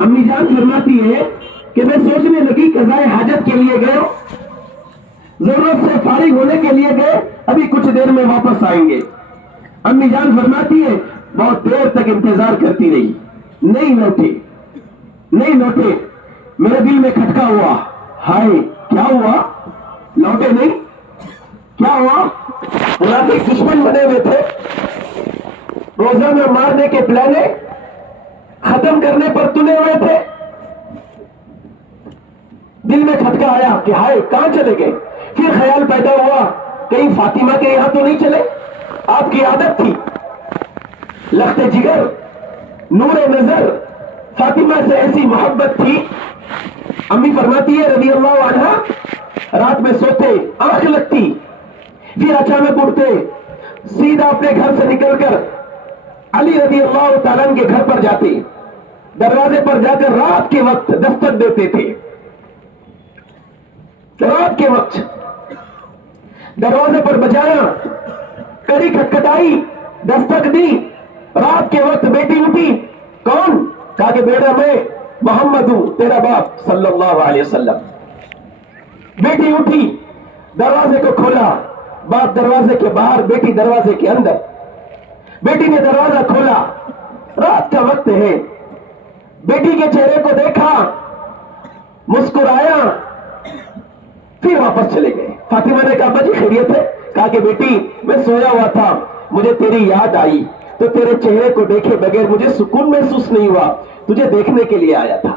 امی جان فرماتی ہے کہ میں سوچنے لگی قضائے حاجت کے لیے گئے، ضرورت سے فارغ ہونے کے لیے گئے، ابھی کچھ دیر میں واپس آئیں گے۔ امی جان فرماتی ہے بہت دیر تک انتظار کرتی رہی، نہیں لوٹے۔ میرے دل میں کھٹکا ہوا، ہائے کیا ہوا، لوٹے نہیں، کیا ہوا؟ منافق دشمن بنے ہوئے تھے، روزہ میں مارنے کے پلانے ختم کرنے پر تلے ہوئے تھے۔ دل میں کھٹکا آیا کہ ہائے کہاں چلے گئے؟ پھر خیال پیدا ہوا کہیں فاطمہ کے یہاں تو نہیں چلے؟ آپ کی عادت تھی، لخت جگر، نور نظر، فاطمہ سے ایسی محبت تھی۔ امی فرماتی ہے رضی اللہ عنہ، رات میں سوتے، آنکھ لگتی، پھر اچانک اٹھتے، سیدھا اپنے گھر سے نکل کر علی رضی اللہ تعالیٰ عنہ کے گھر پر جاتے، دروازے پر جا کر رات کے وقت دستک دیتے تھے۔ رات کے وقت دروازے پر بجایا، کڑی کھٹکھٹائی، دستک دی، رات کے وقت بیٹی اٹھی، کون؟ کہا کہ بیٹا میں محمد ہوں، تیرا باپ صلی اللہ علیہ وسلم۔ بیٹی اٹھی، دروازے کو کھولا، باپ دروازے کے باہر، بیٹی دروازے کے اندر۔ بیٹی نے دروازہ کھولا، رات کا وقت ہے، بیٹی کے چہرے کو دیکھا، مسکرایا، پھر واپس چلے گئے۔ فاطمہ نے کہا ابا جی خیریت ہے؟ کہا کہ بیٹی میں سویا ہوا تھا، مجھے تیری یاد آئی تو تیرے چہرے کو دیکھے بغیر مجھے سکون محسوس نہیں ہوا، تجھے دیکھنے کے لیے آیا تھا۔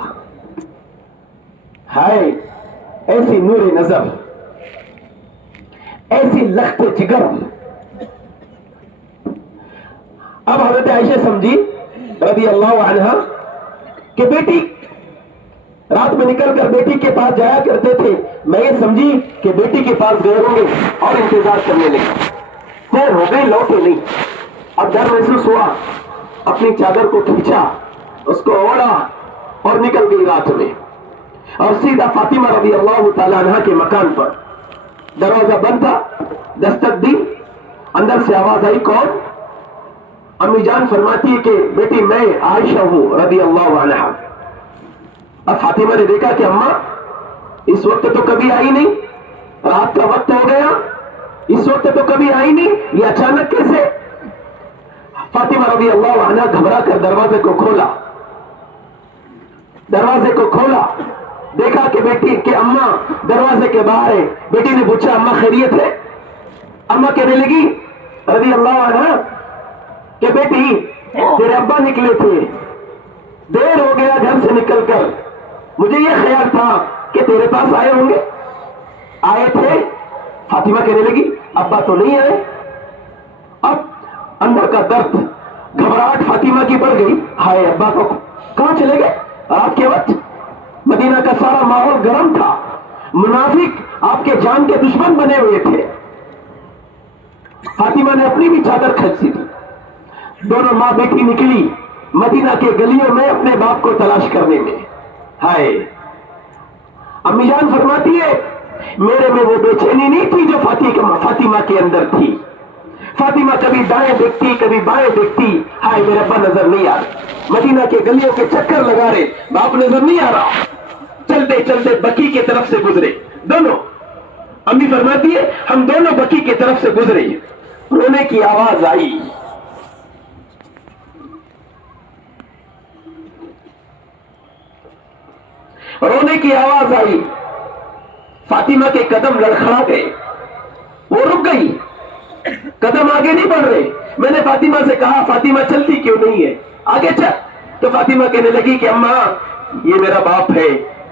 ہائے ایسی نور نظر، ایسی لخت جگر۔ اب حضرت عائشہ سمجھی رضی اللہ عنہا کہ بیٹی رات میں نکل کر بیٹی کے پاس جایا کرتے تھے، میں یہ سمجھی کہ بیٹی کے پاس گئے ہوں گے اور انتظار کرنے لگے، دیر ہو گئی لوٹے نہیں۔ اب ڈر محسوس ہوا، اپنی چادر کو کھینچا، اس کو اوڑا اور نکل گئی رات میں، اور سیدھا فاطمہ رضی اللہ تعالیٰ عنہ کے مکان پر۔ دروازہ بند تھا، دستک دی، اندر سے آواز آئی کون؟ امی جان فرماتی ہے کہ بیٹی میں عائشہ ہوں رضی اللہ عنہا۔ اب فاطمہ نے دیکھا کہ اماں اس وقت تو کبھی آئی نہیں، رات کا وقت ہو گیا، اس وقت تو کبھی آئی نہیں، یہ اچانک کیسے؟ فاطمہ رضی اللہ عنہ گھبرا کر دروازے کو کھولا، دیکھا کہ بیٹی کہ اماں دروازے کے باہر ہے۔ بیٹی نے پوچھا اماں خیریت ہے؟ اماں کہنے لگی رضی اللہ عنہ کہ بیٹی تیرے ابا نکلے تھے، دیر ہو گیا گھر سے نکل کر، مجھے یہ خیال تھا کہ تیرے پاس آئے ہوں گے، آئے تھے؟ فاطمہ کہنے لگی ابا تو نہیں آئے۔ اب اندر کا درد، گھبراہٹ فاطمہ کی بڑھ گئی، ہائے ابا کو کہاں چلے گئے؟ رات کے وقت مدینہ کا سارا ماحول گرم تھا، منافق آپ کے جان کے دشمن بنے ہوئے تھے۔ فاطمہ نے اپنی بھی چادر کھینچی تھی، دونوں ماں بیٹی نکلی مدینہ کے گلیوں میں اپنے باپ کو تلاش کرنے میں۔ ہائے امی جان فرماتی ہے میرے میں وہ بے چینی نہیں تھی جو فاطمہ کے اندر تھی۔ فاطمہ کبھی دائیں دیکھتی کبھی بائیں دیکھتی، ہائے میرا ابا نظر نہیں آ رہا، مدینہ کے گلیوں کے چکر لگا رہے، باپ نظر نہیں آ رہا۔ چلتے چلتے بقی کی طرف سے گزرے دونوں، امی فرماتی ہے ہم دونوں بقی کی طرف سے گزرے، رونے کی آواز آئی، رونے کی آواز آئی، فاطمہ کے قدم لڑکھڑا گئے، وہ رک گئی، قدم آگے نہیں بڑھ رہے۔ میں نے فاطمہ سے کہا فاطمہ چلتی کیوں نہیں ہے، آگے چل۔ تو فاطمہ کہنے لگی کہ اماں یہ میرا باپ ہے،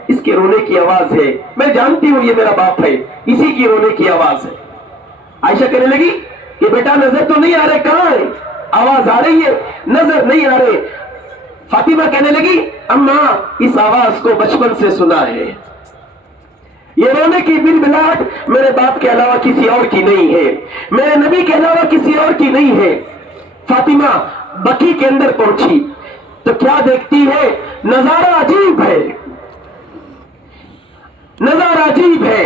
اس کے رونے کی آواز ہے، میں جانتی ہوں یہ میرا باپ ہے، اسی کی رونے کی آواز ہے۔ عائشہ کہنے لگی کہ بیٹا نظر تو نہیں آ رہے، کہاں ہے؟ آواز آ رہی ہے، نظر نہیں آ رہے۔ فاطمہ کہنے لگی اماں اس آواز کو بچپن سے سنا ہے، یہ رونے کی بلبلاہٹ میرے باپ کے علاوہ کسی اور کی نہیں ہے، میرے نبی کے علاوہ کسی اور کی نہیں ہے۔ فاطمہ بقی کے اندر پہنچی تو کیا دیکھتی ہے؟ نظارہ عجیب ہے، نظارہ عجیب ہے۔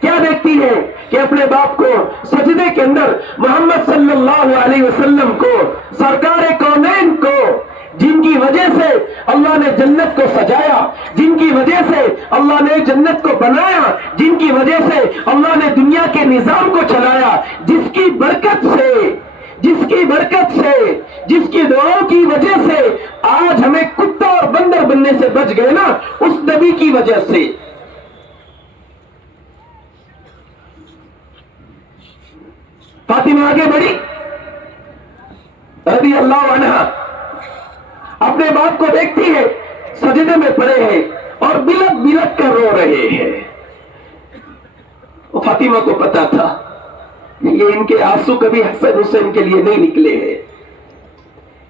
کیا دیکھتی ہے کہ اپنے باپ کو سجدے کے اندر، محمد صلی اللہ علیہ وسلم کو، سرکار کونین کو جن کی وجہ سے اللہ نے جنت کو سجایا، جن کی وجہ سے اللہ نے جنت کو بنایا، جن کی وجہ سے اللہ نے دنیا کے نظام کو چلایا، جس کی برکت سے، جس کی دعاؤں کی وجہ سے آج ہمیں کتا اور بندر بننے سے بچ گئے نا، اس نبی کی وجہ سے۔ فاطمہ آگے بڑھی رضی اللہ عنہا، اپنے باپ کو دیکھتی ہے سجدے میں پڑے ہیں اور بلک بلک کر رو رہے ہیں۔ فاطمہ کو پتا تھا یہ ان کے آنسو کبھی حسن حسین کے لیے نہیں نکلے ہیں،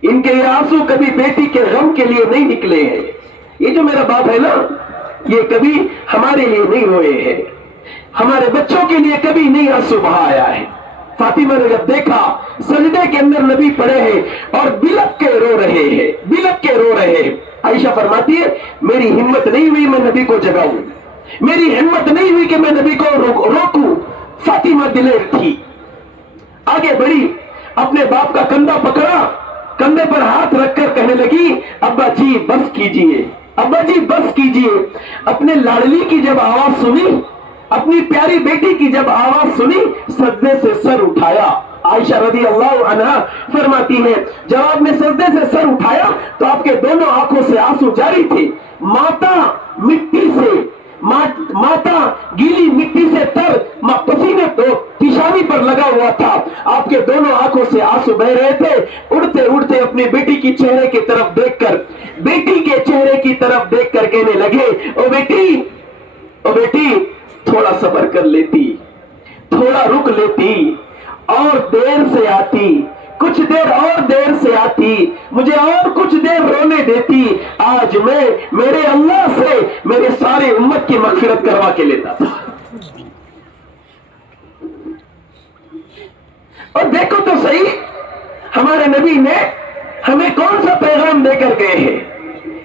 ان کے یہ آنسو کبھی بیٹی کے غم کے لیے نہیں نکلے ہیں، یہ جو میرا باپ ہے نا یہ کبھی ہمارے لیے نہیں روئے ہیں، ہمارے بچوں کے لیے کبھی نہیں آنسو بہایا ہے۔ فاطمہ نے جب دیکھا سجدے کے اندر نبی پڑے ہیں اور بلک کے رو رہے ہیں، بلک کے رو رہے ہیں، عائشہ فرماتی ہے میری ہمت نہیں ہوئی میں نبی کو جگاؤں، میری ہمت نہیں ہوئی کہ میں نبی کو روکوں۔ فاطمہ دلیر تھی، آگے بڑھی، اپنے باپ کا کندھا پکڑا، کندھے پر ہاتھ رکھ کر کہنے لگی ابا جی بس کیجئے، ابا جی بس کیجئے۔ اپنے لاڈلی کی جب آواز سنی، اپنی پیاری بیٹی کی جب آواز سنی، سجدے سے سر اٹھایا۔ عائشہ رضی اللہ عنہا فرماتی ہے جب آپ نے سجدے سے سر اٹھایا تو آپ کے دونوں آنکھوں سے آنسو جاری تھے، ماتا گیلی مٹی سے تر پسینے تو پیشانی پر لگا ہوا تھا، آپ کے دونوں آنکھوں سے آنسو بہ رہے تھے۔ اڑتے اڑتے اپنی بیٹی کی چہرے کی طرف دیکھ کر، بیٹی کے چہرے کی طرف دیکھ کر کہنے لگے او بیٹی تھوڑا صبر کر لیتی، تھوڑا رک لیتی، اور دیر سے آتی، کچھ دیر اور دیر سے آتی، مجھے اور کچھ دیر رونے دیتی، آج میں میرے اللہ سے میرے ساری امت کی مغفرت کروا کے لیتا تھا۔ اور دیکھو تو صحیح ہمارے نبی نے ہمیں کون سا پیغام دے کر گئے ہیں،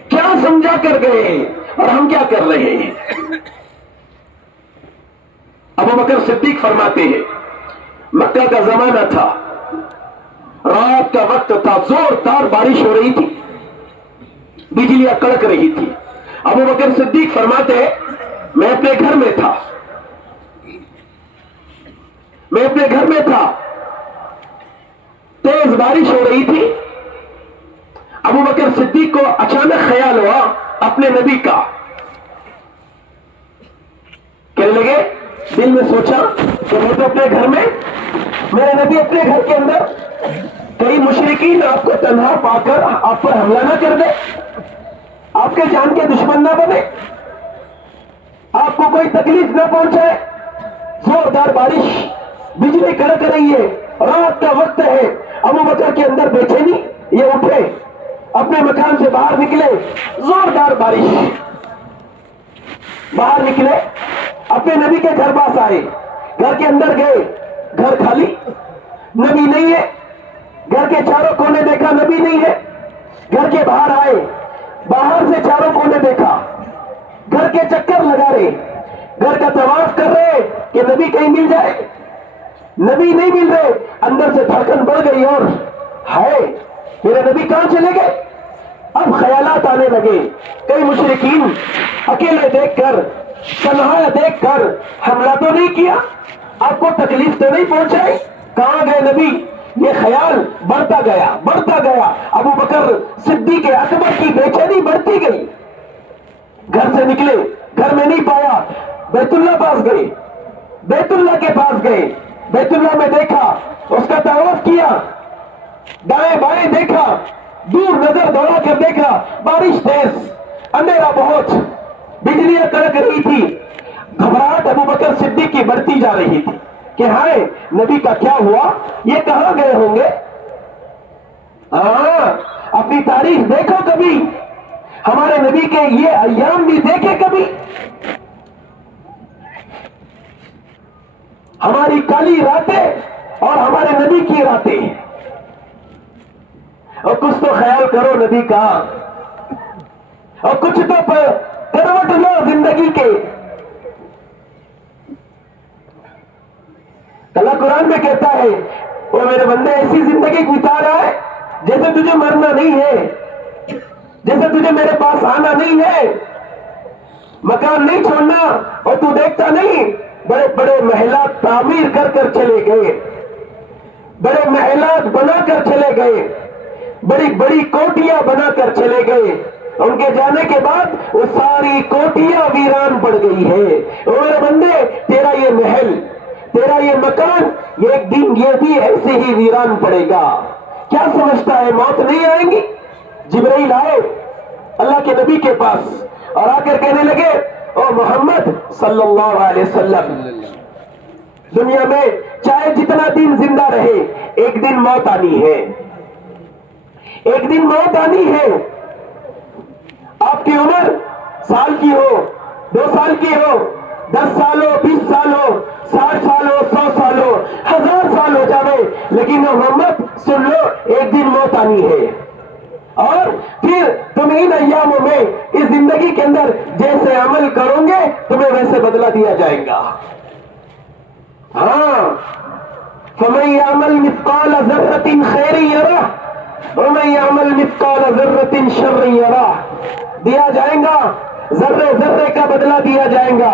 کیا سمجھا کر گئے ہیں، اور ہم کیا کر رہے ہیں۔ ابو بکر صدیق فرماتے ہیں مکہ کا زمانہ تھا، رات کا وقت تھا، زوردار بارش ہو رہی تھی، بجلیاں کڑک رہی تھی۔ ابو بکر صدیق فرماتے ہیں میں اپنے گھر میں تھا، تیز بارش ہو رہی تھی۔ ابو بکر صدیق کو اچانک خیال ہوا اپنے نبی کا، کہنے لگے، دل میں سوچا کہ میں تو اپنے گھر میں، میرے نبی اپنے گھر کے اندر، کئی مشرکین آپ کو تنہا پا کر آپ پر حملہ نہ کر دے، آپ کے جان کے دشمن نہ بنے، آپ کو کوئی تکلیف نہ پہنچائے۔ زوردار بارش، بجلی کڑک رہی ہے، رات کا وقت ہے۔ ابو بکر کے اندر بے چینی، یہ اٹھے، اپنے مکان سے باہر نکلے، زوردار بارش، باہر نکلے، اپنے نبی کے گھر پاس آئے، گھر کے اندر گئے، گھر خالی، نبی نہیں ہے، گھر کے چاروں کونے دیکھا نبی نہیں ہے، گھر کے باہر آئے، باہر سے چاروں کونے دیکھا، گھر کے چکر لگا رہے، گھر کا طواف کر رہے کہ نبی کہیں مل جائے، نبی نہیں مل رہے، اندر سے دھڑکن بڑھ گئی اور ہائے میرے نبی کہاں چلے گئے۔ اب خیالات آنے لگے، کئی مشرکین اکیلے دیکھ کر، تنہا دیکھ کر حملہ تو نہیں کیا، آپ کو تکلیف تو نہیں پہنچائی، کہاں گئے نبی۔ یہ خیال بڑھتا گیا، ابو بکر صدیق اکبر کی بے چینی بڑھتی گئی۔ گھر سے نکلے، گھر میں نہیں پایا، بیت اللہ پاس گئے، بیت اللہ کے پاس گئے، بیت اللہ میں دیکھا، اس کا طواف کیا، دائیں بائیں دیکھا، دور نظر دوڑا کر دیکھا، بارش تیز، اندھیرا بہت، بجلیاں کڑک رہی تھی، گھبراہٹ ابو بکر صدیق کی بڑھتی جا رہی تھی کہ ہائے نبی کا کیا ہوا، یہ کہاں گئے ہوں گے۔ اپنی تاریخ دیکھو کبھی، ہمارے نبی کے یہ ایام بھی دیکھے کبھی، ہماری کالی راتیں اور ہمارے نبی کی راتیں، اور کچھ تو خیال کرو نبی کا، اور کچھ تو کروٹ لو زندگی کے۔ اللہ قرآن میں کہتا ہے وہ میرے بندے ایسی زندگی گزار رہا ہے جیسے تجھے مرنا نہیں ہے، جیسے تجھے میرے پاس آنا نہیں ہے، مکان نہیں چھوڑنا، اور تو دیکھتا نہیں بڑے بڑے محلات تعمیر کر کر چلے گئے، بڑے محلات بنا کر چلے گئے، بڑی بڑی کوٹیاں بنا کر چلے گئے، ان کے جانے کے بعد وہ ساری کوٹیاں ویران پڑ گئی ہے۔ اور میرے بندے، تیرا یہ محل، تیرا یہ مکان، یہ ایک دن یہ بھی ایسے ہی ویران پڑے گا۔ کیا سمجھتا ہے موت نہیں آئیں گی؟ جبرائیل آئے اللہ کے نبی کے پاس اور آ کر کہنے لگے، او محمد صلی اللہ علیہ وسلم، دنیا میں چاہے جتنا دن زندہ رہے، ایک دن موت آنی ہے، ایک دن موت آنی ہے۔ آپ کی عمر سال کی ہو، 2 سال کی ہو، 10 سال ہو، 20 سال ہو، 60 سال ہو، 100 سال ہو، 1000 سال ہو جاوے، لیکن محمد سن لو، ایک دن موت آنی ہے۔ اور پھر تم ان ایاموں میں اس زندگی کے اندر جیسے عمل کرو گے تمہیں ویسے بدلہ دیا جائے گا۔ ہاں، فَمَن يَعْمَلْ مِثْقَالَ ذَرَّةٍ خَيْرٍ يَرَهُ وَمَن يَعْمَلْ مِثْقَالَ ذَرَّةٍ شَرٍّ يَرَهُ، دیا جائے گا، ذرے ذرے کا بدلہ دیا جائے گا،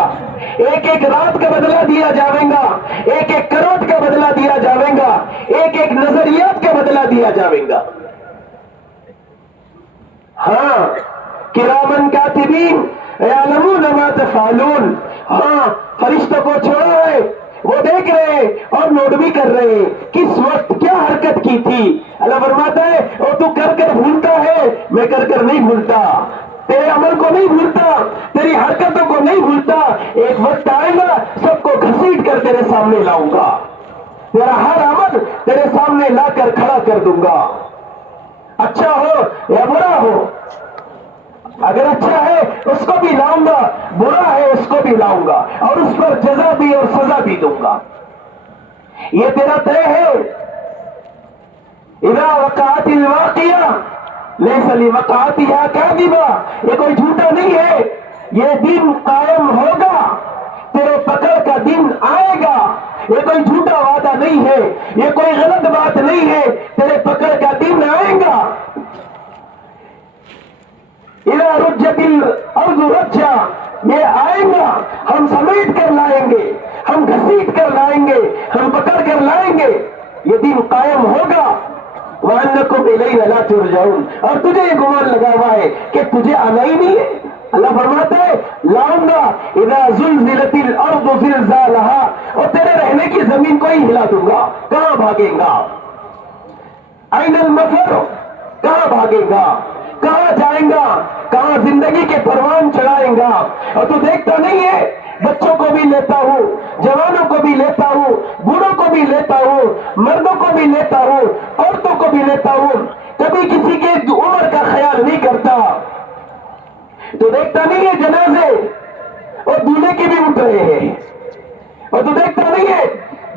ایک ایک رات کا بدلہ دیا جائے گا، ایک ایک کروڑ کا بدلہ دیا جائے گا، ایک ایک نظریات کا بدلہ دیا جائے گا۔ ہاں، کرامن کاتبین یعلمون ما تفعلون، ہاں، فرشتوں کو چھوڑا ہے، وہ دیکھ رہے ہیں اور نوٹ بھی کر رہے ہیں کس وقت کیا حرکت کی تھی۔ اللہ فرماتا ہے، اور تو کر کر بھولتا ہے، میں کر کر نہیں بھولتا، تیرے عمل کو نہیں بھولتا، تیری حرکتوں کو نہیں بھولتا، ایک وقت آئے گا سب کو گھسیٹ کر تیرے سامنے لاؤں گا، تیرا ہر عمل تیرے سامنے لا کر کھڑا کر دوں گا، اچھا ہو یا برا ہو۔ اگر اچھا ہے اس کو بھی لاؤں گا، برا ہے اس کو بھی لاؤں گا، اور اس پر جزا بھی اور سزا بھی دوں گا۔ یہ تیرا طے ہے۔ اذا وقعت الواقعہ لیس لوقعتها کاذبہ، یہ کوئی جھوٹا نہیں ہے، یہ دن قائم ہوگا، تیرے پکڑ کا دن آئے گا، یہ کوئی جھوٹا وعدہ نہیں ہے، یہ کوئی غلط بات نہیں ہے، تیرے پکڑ کا دن آئے گا۔ اذا رجت الارض رجا، یہ آئے گا، ہم سمیٹ کر لائیں گے، ہم گھسیٹ کر لائیں گے، ہم پکڑ کر لائیں گے، یہ دن قائم ہوگا۔ وَأَنَّكُمْ إِلَيْنَا لَا تُرْجَعُونَ، اور تجھے یہ گمان لگا ہوا ہے کہ تجھے آنا ہی نہیں ہے۔ اللہ فرماتا ہے، لاؤں گا، اذا زلزلت الارض زلزالها، اور تیرے رہنے کی زمین کو ہی ہلا دوں گا۔ کہاں بھاگیں گا؟ أَيْنَ الْمَفَرُّ، کہاں بھاگیں گا؟ کہاں جائیں گا؟ کہاں زندگی کے پروان چڑھائیں گا؟ اور تو دیکھتا نہیں ہے، بچوں کو بھی لیتا ہوں، جوانوں کو بھی لیتا ہوں، بوڑھوں کو بھی لیتا ہوں، مردوں کو بھی لیتا ہوں، عورتوں کو بھی لیتا ہوں، کبھی کسی کے عمر کا خیال نہیں کرتا۔ تو دیکھتا نہیں ہے جنازے اور دولہے کے بھی اٹھ رہے ہیں، اور تو دیکھتا نہیں ہے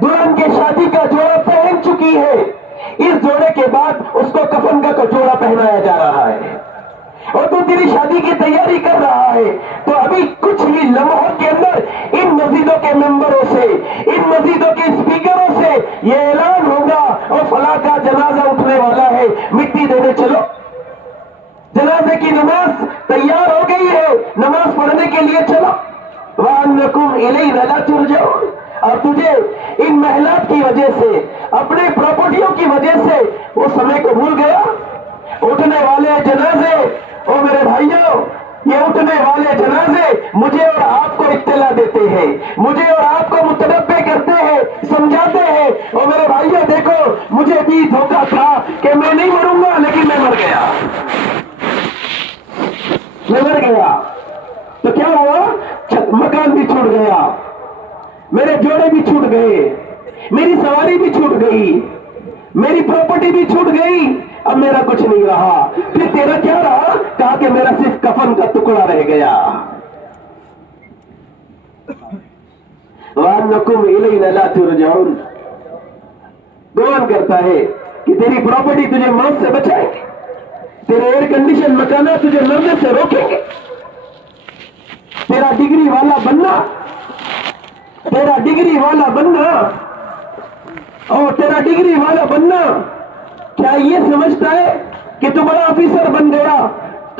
دلہن کے شادی کا جوڑا پہن چکی ہے، اس جوڑے کے بعد اس کو کفن کا جوڑا پہنایا جا رہا ہے، اور تو تیری شادی کی تیاری کر رہا ہے۔ تو ابھی کچھ ہی لمحوں کے اندر ان مسجدوں کے ممبروں سے، ان مسجدوں کے اسپیکروں سے یہ اعلان ہوگا، اور فلاں کا جنازہ اٹھنے والا ہے، مٹی دینے چلو۔ جنازے کی نماز تیار ہو گئی ہے، نماز پڑھنے کے لیے چلو۔ وَأَنَّكُمْ إِلَيْنَا لَا تُرْجَعُونَ، اور تجھے ان محلات کی وجہ سے، اپنے پراپرٹیوں کی وجہ سے وہ سمے کو بھول گیا۔ اٹھنے والے جنازے، او میرے بھائیوں، یہ اٹھنے والے جنازے مجھے اور آپ کو اطلاع دیتے ہیں، مجھے اور آپ کو متنبع کرتے ہیں، سمجھاتے ہیں۔ او میرے بھائیوں دیکھو، مجھے بھی دھوکہ تھا کہ میں نہیں مروں گا، لیکن میں مر گیا، میں مر گیا۔ تو کیا ہوا؟ مکان بھی چھوٹ گیا، میرے جوڑے بھی چھوٹ گئے، میری سواری بھی چھوٹ گئی، میری پراپرٹی بھی چھوٹ گئی، اب میرا کچھ نہیں رہا۔ پھر تیرا کیا رہا؟ کہا کہ میرا صرف کفن کا ٹکڑا رہ گیا۔ وَأَنَّكُمْ إِلَيْنَا لَا تُرْجَعُونَ، گمان کرتا ہے کہ تیری پراپرٹی تجھے موت سے بچائے گی، تیرے ایئر کنڈیشن مکانات تجھے مرنے سے روکیں گے، تیرا ڈگری والا بننا، تیرا ڈگری والا بننا، اور تیرا ڈگری والا بننا، کیا یہ سمجھتا ہے کہ تو بڑا آفیسر بن گیا،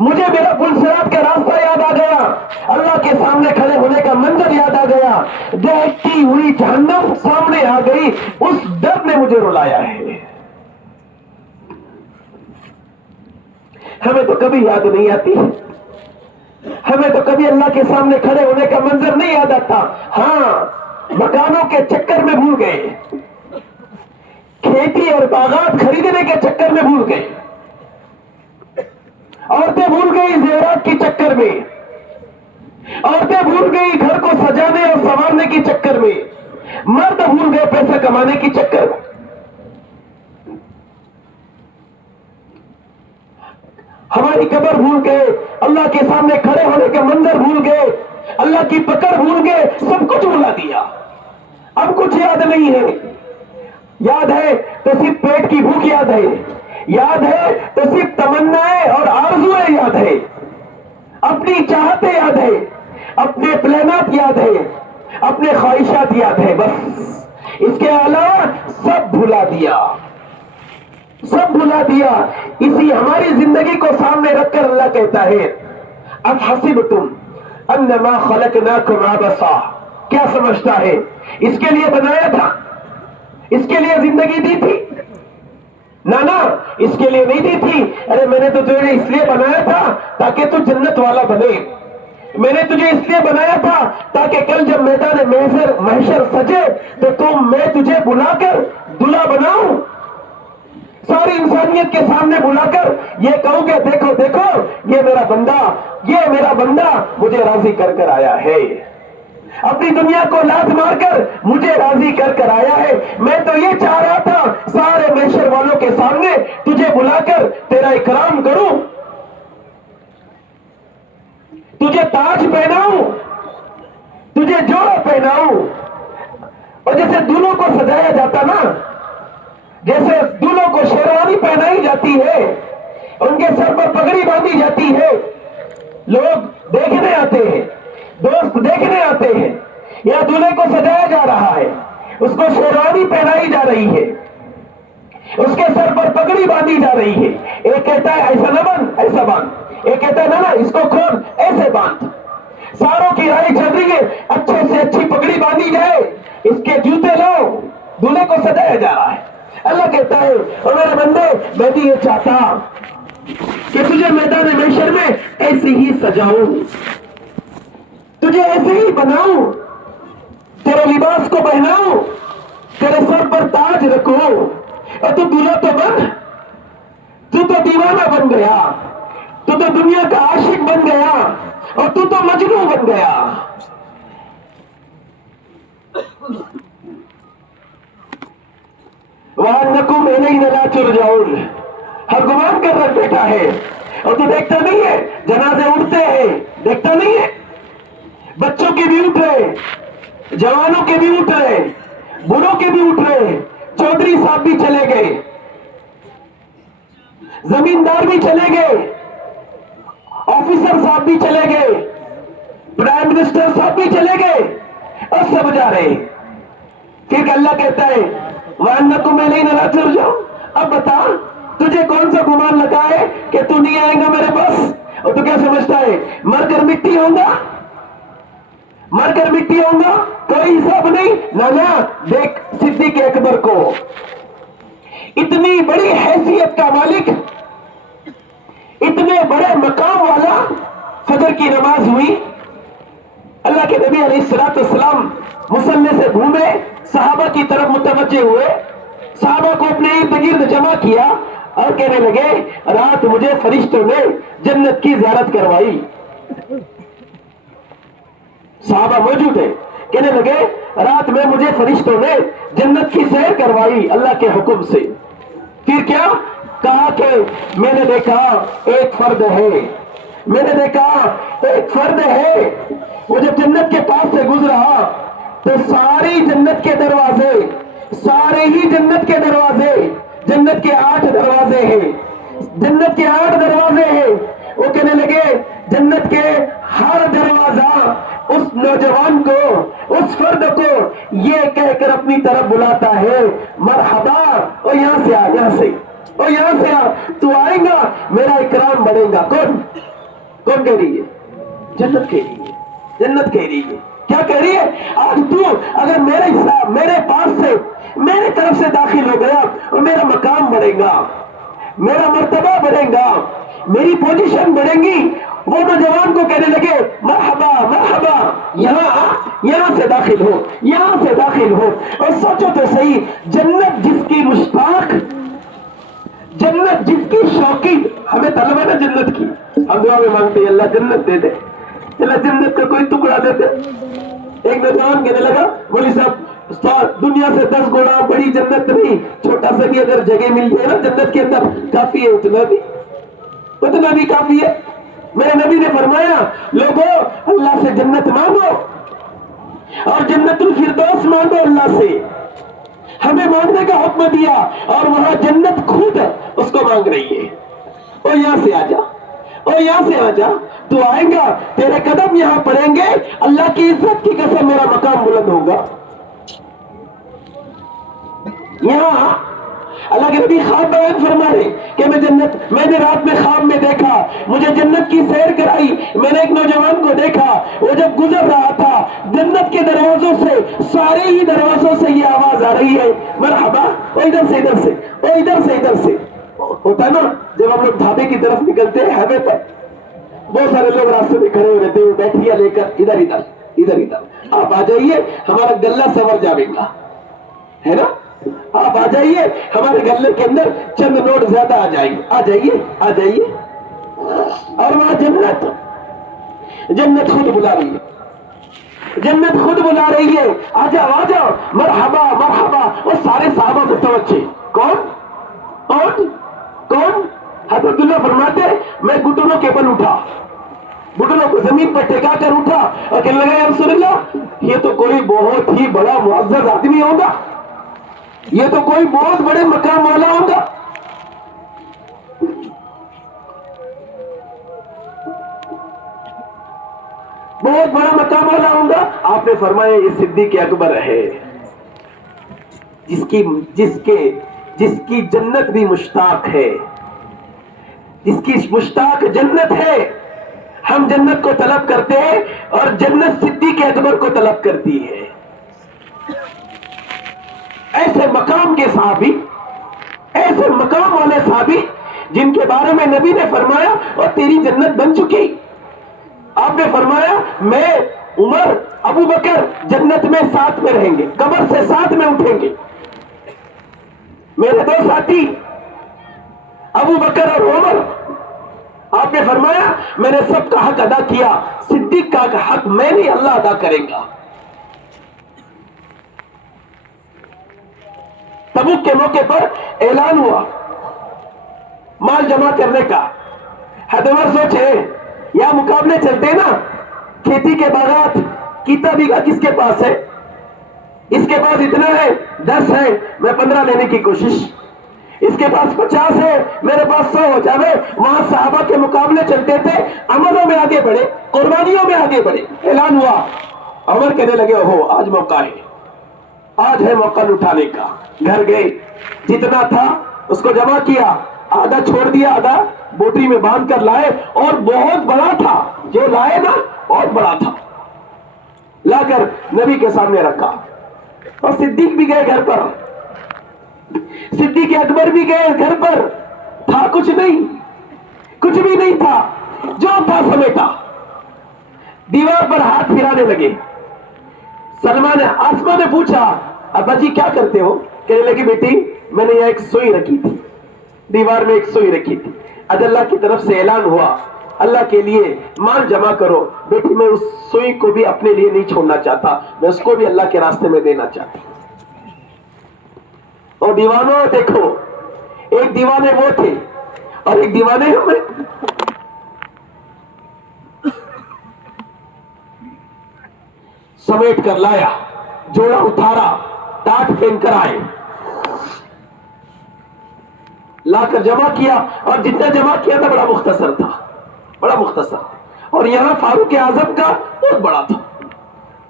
مجھے میرا پلسرات کا راستہ یاد آ گیا، اللہ کے سامنے کھڑے ہونے کا منظر یاد آ گیا، دیکھتی ہوئی جہنم سامنے آ گئی، اس ڈر نے مجھے رلایا ہے۔ ہمیں تو کبھی یاد نہیں آتی، ہمیں تو کبھی اللہ کے سامنے کھڑے ہونے کا منظر نہیں یاد آتا۔ ہاں، مکانوں کے چکر میں بھول گئے، کھیتی اور باغات خریدنے کے چکر میں بھول گئے، عورتیں بھول گئی زیورات کے چکر میں، عورتیں بھول گئی گھر کو سجانے اور سنوارنے کے چکر میں، مرد بھول گئے پیسہ کمانے کے چکر میں۔ ہماری قبر بھول گئے، اللہ کے سامنے کھڑے ہونے کا منظر بھول گئے، اللہ کی پکڑ بھول گئے، سب کچھ بھلا دیا، اب کچھ یاد نہیں ہے۔ یاد ہے تو صرف پیٹ کی بھوک یاد ہے، یاد ہے تو صرف تمنائیں اور آرزویں یاد ہے، اپنی چاہتیں یاد ہے، اپنے پلانات یاد ہے، اپنے خواہشات یاد ہے، بس اس کے علاوہ سب بھلا دیا، سب بھلا دیا۔ اسی ہماری زندگی کو سامنے رکھ کر اللہ کہتا ہے اَفَحَسِبْتُمْ أَنَّمَا خَلَقْنَاكُمْ عَبَثًا، کیا سمجھتا ہے اس کے لیے بنایا تھا، اس کے لیے زندگی دی تھی؟ نہ، اس کے لیے نہیں دی تھی۔ ارے میں نے تو تجھے اس لیے بنایا تھا تاکہ تو جنت والا بنے، میں نے تجھے اس لیے بنایا تھا تاکہ کل جب میدان محشر سجے تو میں تجھے بلا کر دلہا بناؤں، ساری انسانیت کے سامنے بلا کر یہ کہوں کہ دیکھو دیکھو یہ میرا بندہ مجھے راضی کر کر آیا ہے، اپنی دنیا کو لات مار کر مجھے راضی کر کر آیا ہے۔ میں تو یہ چاہ رہا تھا سارے محشر والوں کے سامنے تجھے بلا کر تیرا اکرام کروں، تجھے تاج پہناؤں، تجھے جوڑا پہناؤں، اور جیسے دلہوں کو سجایا جاتا نا، جیسے دلہوں کو شیروانی پہنائی جاتی ہے، ان کے سر پر پگڑی باندھی جاتی ہے، لوگ دیکھنے آتے ہیں، دوست دیکھنے آتے ہیں، یا دلہے کو سجایا جا رہا ہے، اس کو شیروانی پہنائی جا رہی ہے، اس کے سر پر پگڑی باندھی جا رہی ہے، ایک کہتا ہے ایسا نہ باندھ ایسا باندھ، ایک کہتا ہے نا اس کو کھول ایسے باندھ، ساروں کی رائے چل رہی ہے اچھے سے اچھی پگڑی باندھی جائے، اس کے جوتے لو، دلہے کو سجایا جا رہا ہے۔ اللہ کہتا ہے اور میرے بندے میں بھی یہ چاہتا کہ تجھے میدان محشر میں ایسے ہی سجاؤں، تجھے ایسے ہی بناؤں، تیرے لباس کو پہناؤں، تیرے سر پر تاج رکھوں، اور تو دلہا تو بن، تو دیوانہ بن گیا، تو دنیا کا عاشق بن گیا، اور تو مجنون بن گیا۔ وَأَنَّكُمْ إِلَيْنَا لَا تُرْجَعُونَ، ہر گمان کر رکھ بیٹھا ہے، اور تو دیکھتا نہیں ہے جنازے اٹھتے ہیں، دیکھتا نہیں ہے بچوں کے بھی اٹھ رہے، جوانوں کے بھی اٹھ رہے، بڑوں کے بھی اٹھ رہے، چودھری صاحب بھی چلے گئے، زمیندار بھی چلے گئے، آفیسر صاحب بھی چلے گئے، پرائم منسٹر صاحب بھی چلے گئے، اور سب جا رہے۔ پھر اللہ کہتا ہے وَأَنَّكُمْ إِلَيْنَا لَا تُرْجَعُونَ، اب بتا تجھے کون سا گمان لگا ہے کہ تو نہیں آئے گا میرے پاس، اور تو کیا سمجھتا ہے مر کر مٹی ہوں گا، مر کر مٹی ہوں گا، کوئی حساب نہیں؟ نہ، دیکھ صدیق اکبر کو، اتنی بڑی حیثیت کا مالک، اتنے بڑے مقام والا، فجر کی نماز ہوئی، اللہ کے نبی علیہ السلام مصلی سے گھومے، صحابہ کی طرف متوجہ ہوئے، صحابہ کو اپنے ارد گرد جمع کیا اور کہنے لگے رات مجھے فرشتوں نے جنت کی زیارت کروائی، صحابہ موجود ہیں، کہنے لگے رات میں مجھے فرشتوں نے جنت کی سیر کروائی اللہ کے حکم سے۔ پھر کیا کہا کہ میں نے دیکھا ایک فرد ہے، میں نے دیکھا ایک فرد ہے، وہ جب جنت کے پاس سے گزرا تو ساری جنت کے دروازے، سارے ہی جنت کے دروازے، جنت کے 8 دروازے ہیں، جنت کے 8 دروازے ہیں، وہ کہنے لگے جنت کے ہر دروازہ اس نوجوان کو، اس فرد کو یہ کہہ کر اپنی طرف بلاتا ہے مرحبا، اور یہاں سے آ، یہاں سے اور یہاں سے تو آئے گا میرا اکرام بڑھے گا. کون کون کہہ رہی ہے؟ جنت کہہ رہی ہے. جنت کہہ رہی ہے. کیا کہہ رہی ہے؟ آج تو اگر میرے پاس سے میرے طرف سے داخل ہو گیا اور میرا مقام بڑھے گا, میرا مرتبہ بڑھے گا, میری پوزیشن بڑھے گی. وہ نوجوان کو کہنے لگے مرحبا مرحبا, یہاں سے داخل ہو, یہاں سے داخل ہو. اور سوچو تو صحیح, جنت جس کی مشتاق, جنت جس کی شوقین, ہمیں طلب ہے نا جنت کی, ہم دعا میں مانگتے ہیں اللہ جنت دے دے, اللہ جنت کا کوئی ٹکڑا دے دے. ایک نوجوان کہنے لگا مولوی صاحب دنیا سے 10 گنا بڑی جنت نہیں, چھوٹا سا بھی اگر جگہ مل جائے نا جنت کے اندر کافی ہے, اتنا بھی کافی ہے. میرے نبی نے فرمایا لوگوں اللہ سے جنت مانگو اور جنت الفردوس مانگو اللہ سے. ہمیں مانگنے کا حکم دیا اور وہاں جنت خود اس کو مانگ رہی ہے. اور یہاں سے آ جا, اور یہاں سے آ جا, تو آئیں گا تیرے قدم یہاں پڑیں گے, اللہ کی عزت کی قسم میرا مقام بلند ہوگا. یہاں اللہ کے نبی خواب بیان فرما رہے کہ میں نے رات میں خواب میں دیکھا, مجھے جنت کی سیر کرائی. میں نے ایک نوجوان کو دیکھا, وہ جب گزر رہا تھا جنت کے دروازوں سے, سارے ہی دروازوں سے یہ آواز آ رہی ہے مرحبا, او ادھر سے ادھر سے, او ادھر سے ادھر سے. ہوتا ہے نا جب ہم لوگ ڈھابے کی طرف نکلتے ہیں ہیوے پر, بہت سارے لوگ راستے میں کھڑے ہو رہتے ہیں, بیٹھیا لے کر ادھر ادھر ادھر ادھر, آپ آ جائیے ہمارا گلہ سنور جاوے گا, ہے نا, آپ آ جائیے ہمارے گلے کے اندر چند نوٹ زیادہ آ جائیں گے, آ جائیے آ جائیے. اور وہاں جنت خود بلا رہی ہے, جنت خود بلا رہی ہے, آ جاؤ آ جاؤ مرحبا مرحبا. اور سارے صحابہ متوجہ, کون کون کون؟ حضرت عبداللہ فرماتے میں گھٹنوں کے بل اٹھا, گھٹنوں کو زمین پر ٹکا کر اٹھا اور کہنے لگا یا رسول اللہ یہ تو کوئی بہت ہی بڑا معزز آدمی ہوگا, یہ تو کوئی بہت بڑے مقام والا ہوگا. بہت بڑا مقام والا ہوگا. آپ نے فرمایا یہ صدیق اکبر ہے, جس کی جنت بھی مشتاق ہے, جس کی مشتاق جنت ہے. ہم جنت کو طلب کرتے ہیں اور جنت صدیق اکبر کو طلب کرتی ہے. ایسے مقام کے صحابی, ایسے مقام والے صحابی جن کے بارے میں نبی نے فرمایا اور تیری جنت بن چکی. آپ نے فرمایا میں عمر ابو بکر جنت میں ساتھ میں رہیں گے, قبر سے ساتھ میں اٹھیں گے. میرے دو ساتھی ابو بکر اور عمر, آپ نے فرمایا میں نے سب کا حق ادا کیا, صدیق کا حق میں نہیں اللہ ادا کرے گا. تبوک کے موقع پر اعلان ہوا مال جمع کرنے کا. حضرت سوچے یا مقابلے چلتے نا, کھیتی کے باغات کیتا بیگھا کس کے پاس ہے, اس کے پاس اتنا ہے 10 ہے, میں 15 لینے کی کوشش, اس کے پاس 50 ہے میرے پاس 100 ہو جاوے. وہاں صحابہ کے مقابلے چلتے تھے, عملوں میں آگے بڑھے, قربانیوں میں آگے بڑھے. اعلان ہوا, عمر کہنے لگے ہو آج موقع ہے, آج ہے موقع اٹھانے کا. گھر گئے, جتنا تھا اس کو جمع کیا, آدھا چھوڑ دیا, آدھا بوٹری میں باندھ کر لائے, اور بہت بڑا تھا جو لائے نا, بہت بڑا تھا, لا کر نبی کے سامنے رکھا. اور صدیق بھی گئے گھر پر, صدیق اکبر بھی گئے گھر پر. تھا کچھ نہیں, کچھ بھی نہیں تھا, جو تھا سمیٹا. دیوار پر ہاتھ پھرانے لگے. آسما نے پوچھا ابا جی کیا کرتے ہو؟ کہنے لگی بیٹی میں نے یہاں ایک سوئی رکھی تھی, دیوار میں ایک سوئی رکھی تھی, آج اللہ کی طرف سے اعلان ہوا اللہ کے لیے مال جمع کرو. بیٹی میں اس سوئی کو بھی اپنے لیے نہیں چھوڑنا چاہتا, میں اس کو بھی اللہ کے راستے میں دینا چاہتا. اور دیوانوں دیکھو, ایک دیوانے وہ تھے اور ایک دیوانے ہمیں. سمیٹ کر لایا, جوڑا اتارا, ٹاٹ پہن کر آئے, لا کر جمع کیا. اور جتنا جمع کیا تھا بڑا مختصر تھا, بڑا مختصر. اور یہاں فاروق اعظم کا بہت بڑا تھا.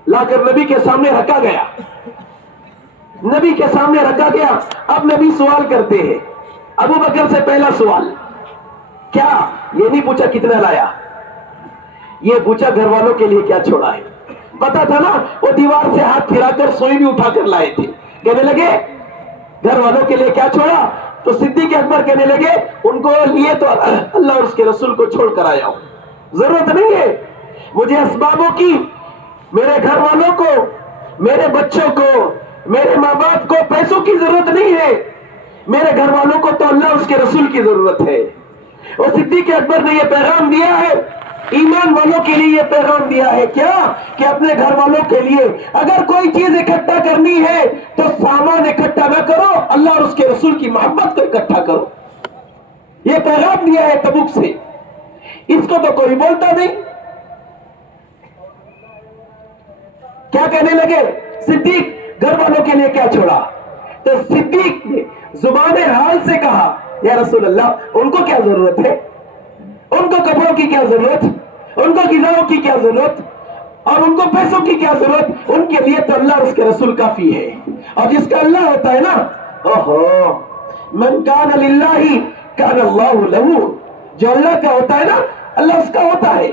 لا کر نبی کے سامنے رکھا گیا, نبی کے سامنے رکھا گیا. اب نبی سوال کرتے ہیں ابو بکر سے پہلا سوال کیا؟ یہ نہیں پوچھا کتنا لایا، یہ پوچھا گھر والوں کے لیے کیا چھوڑا ہے. پتا تھا نا وہ دیوار سے ہاتھ پھرا کر سوئی بھی اٹھا کر لائے تھے. کہنے لگے گھر والوں کے لیے کیا چھوڑا؟ تو صدیق اکبر کہنے لگے ان کو لیے تو اللہ اور اس کے رسول کو چھوڑ کر آیا ہوں. ضرورت نہیں ہے مجھے اسبابوں کی، میرے گھر والوں کو، میرے بچوں کو، میرے ماں باپ کو پیسوں کی ضرورت نہیں ہے. میرے گھر والوں کو تو اللہ اس کے رسول کی ضرورت ہے. اور صدیق اکبر نے یہ پیغام دیا ہے، ایمان والوں کے لیے یہ پیغام دیا ہے کیا کہ اپنے گھر والوں کے لیے اگر کوئی چیز اکٹھا کرنی ہے تو سامان اکٹھا نہ کرو، اللہ اور اس کے رسول کی محبت کو اکٹھا کرو. یہ پیغام دیا ہے تبوک سے. اس کو تو کوئی بولتا نہیں. کیا کہنے لگے صدیق گھر والوں کے لیے کیا چھوڑا؟ تو صدیق نے زبان حال سے کہا یا رسول اللہ ان کو کیا ضرورت ہے، ان کو کپڑوں کی کیا ضرورت، ان کو غذاؤں کی کیا ضرورت، اور ان کو پیسوں کی کیا ضرورت، ان کے لیے تو اللہ اور اس کے رسول کافی ہے. اور جس کا اللہ ہوتا ہے نا، اوہو من کان للہ کان اللہ لہ، جو اللہ کا ہوتا ہے نا اللہ اس کا ہوتا ہے.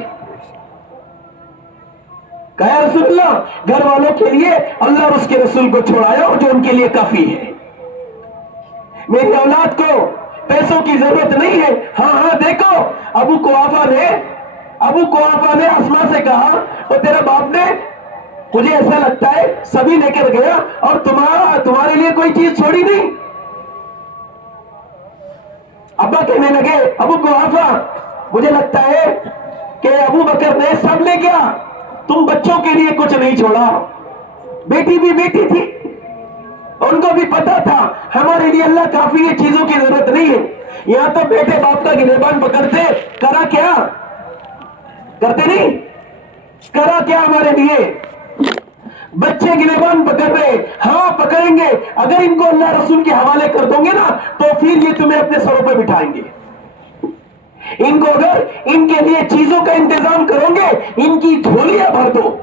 کہا رسول اللہ گھر والوں کے لیے اللہ اور اس کے رسول کو چھوڑایا جو ان کے لیے کافی ہے. میری اولاد کو پیسوں کی ضرورت نہیں ہے. ہاں دیکھو ابو قحافہ نے اسما سے کہا اور تیرے باپ نے، مجھے ایسا لگتا ہے سبھی لے کر گیا اور تمہارے لیے کوئی چیز چھوڑی نہیں. ابا کہنے لگے ابو قحافہ مجھے لگتا ہے کہ ابو بکر نے سب لے گیا، تم بچوں کے لیے کچھ نہیں چھوڑا. بیٹی بھی بیٹی تھی، ان کو بھی پتا تھا ہمارے لیے اللہ کافی ہے، چیزوں کی ضرورت نہیں ہے. یہاں تو بیٹے باپ کا گریبان پکڑتے، کرا کیا کرتے نہیں، کرا کیا ہمارے لیے. بچے گریبان پکڑ رہے، ہاں پکڑیں گے. اگر ان کو اللہ رسول کے حوالے کر دو گے نا تو پھر یہ تمہیں اپنے سروں پہ بٹھائیں گے. ان کو اگر ان کے لیے چیزوں کا انتظام کرو گے، ان کی جھولیاں بھر دو،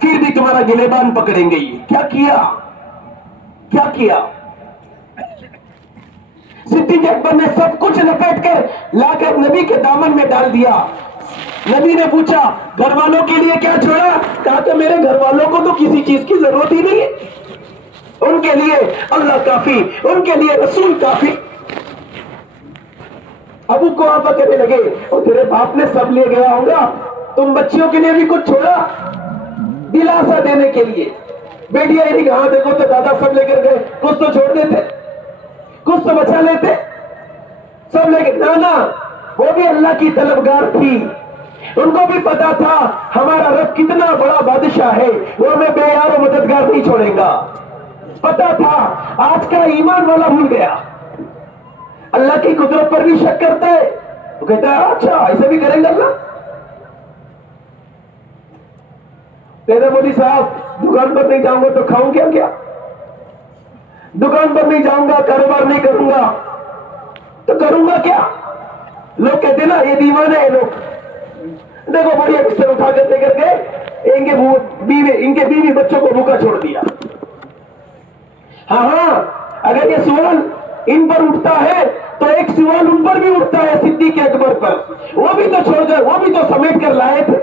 پھر بھی تمہارا گریبان پکڑیں گے. یہ کیا کیا صدیق اکبر نے سب کچھ لپیٹ کر لا کر نبی کے دامن میں ڈال دیا. نبی نے پوچھا گھر والوں کے لیے کیا چھوڑا؟ کہا کہ میرے گھر والوں کو تو کسی چیز کی ضرورت ہی نہیں ہے، ان کے لیے اللہ کافی، ان کے لیے رسول کافی. ابو قحافہ کہنے لگے اور تیرے باپ نے سب لے گیا ہوگا، تم بچیوں کے لیے بھی کچھ چھوڑا دلاسا دینے کے لیے. بیٹیاں یعنی کہاں دیکھو تو دادا سب لے کر گئے، کچھ تو چھوڑ دیتے، کچھ تو بچا لیتے. سب لے کے نانا وہ بھی اللہ کی طلبگار تھی، ان کو بھی پتا تھا ہمارا رب کتنا بڑا بادشاہ ہے، وہ ہمیں بے یار و مددگار نہیں چھوڑے گا. پتا تھا. آج کا ایمان والا بھول گیا، اللہ کی قدرت پر بھی شک کرتا ہے. وہ کہتا ہے اچھا ایسے بھی کریں گے اللہ. کہتے مودی صاحب دکان پر نہیں جاؤں گا تو کھاؤں کیا؟ دکان پر نہیں جاؤں گا، کاروبار نہیں کروں گا تو کروں گا کیا؟ لوگ کہتے نا یہ دیوانے ہیں لوگ. دیکھو بڑی بستر اٹھا کر لے کر کے ان کے بیوی بچوں کو بھوکا چھوڑ دیا. ہاں اگر یہ سوال ان پر اٹھتا ہے تو ایک سوال ان پر بھی اٹھتا ہے صدیق اکبر پر. وہ بھی تو چھوڑ کر، وہ بھی تو سمیٹ کر لائے تھے.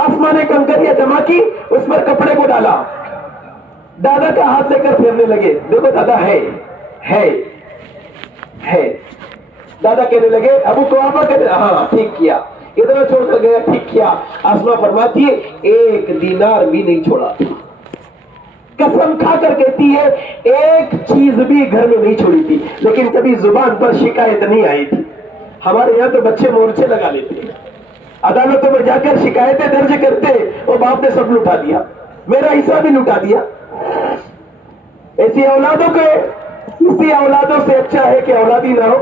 آسمان نے کنکریاں جمع کی، اس پر کپڑے کو ڈالا، دادا کا ہاتھ لے کر پھیرنے لگے. دیکھو دادا ہے. دادا کہنے لگے ابو قحافہ کہتے ہاں ٹھیک کیا، ادھر چھوڑ کر گیا ٹھیک کیا. آسما فرماتی ہے ایک دینار بھی نہیں چھوڑا. قسم کھا کر کہتی ہے ایک چیز بھی گھر میں نہیں چھوڑی تھی. لیکن کبھی زبان پر شکایت نہیں آئی تھی. ہمارے یہاں تو بچے مورچے لگا لیتے، عدالتوں میں جا کر شکایتیں درج کرتے، اور باپ نے سب لٹا دیا، میرا حصہ بھی لٹا دیا. ایسی اولادوں سے اچھا ہے کہ اولادی نہ ہو.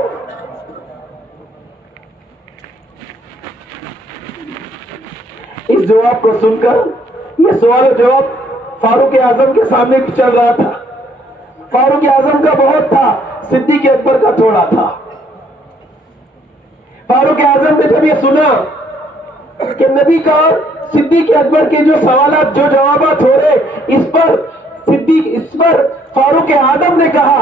اس جواب کو سن کر یہ سوال و جواب فاروق اعظم کے سامنے چل رہا تھا. فاروق اعظم کا بہت تھا، صدیق اکبر کا تھوڑا تھا. فاروق اعظم نے جب یہ سنا کہ نبی کا اور صدیق اکبر کے جو سوالات، جو جوابات ہو رہے، اس پر فاروق اعظم نے کہا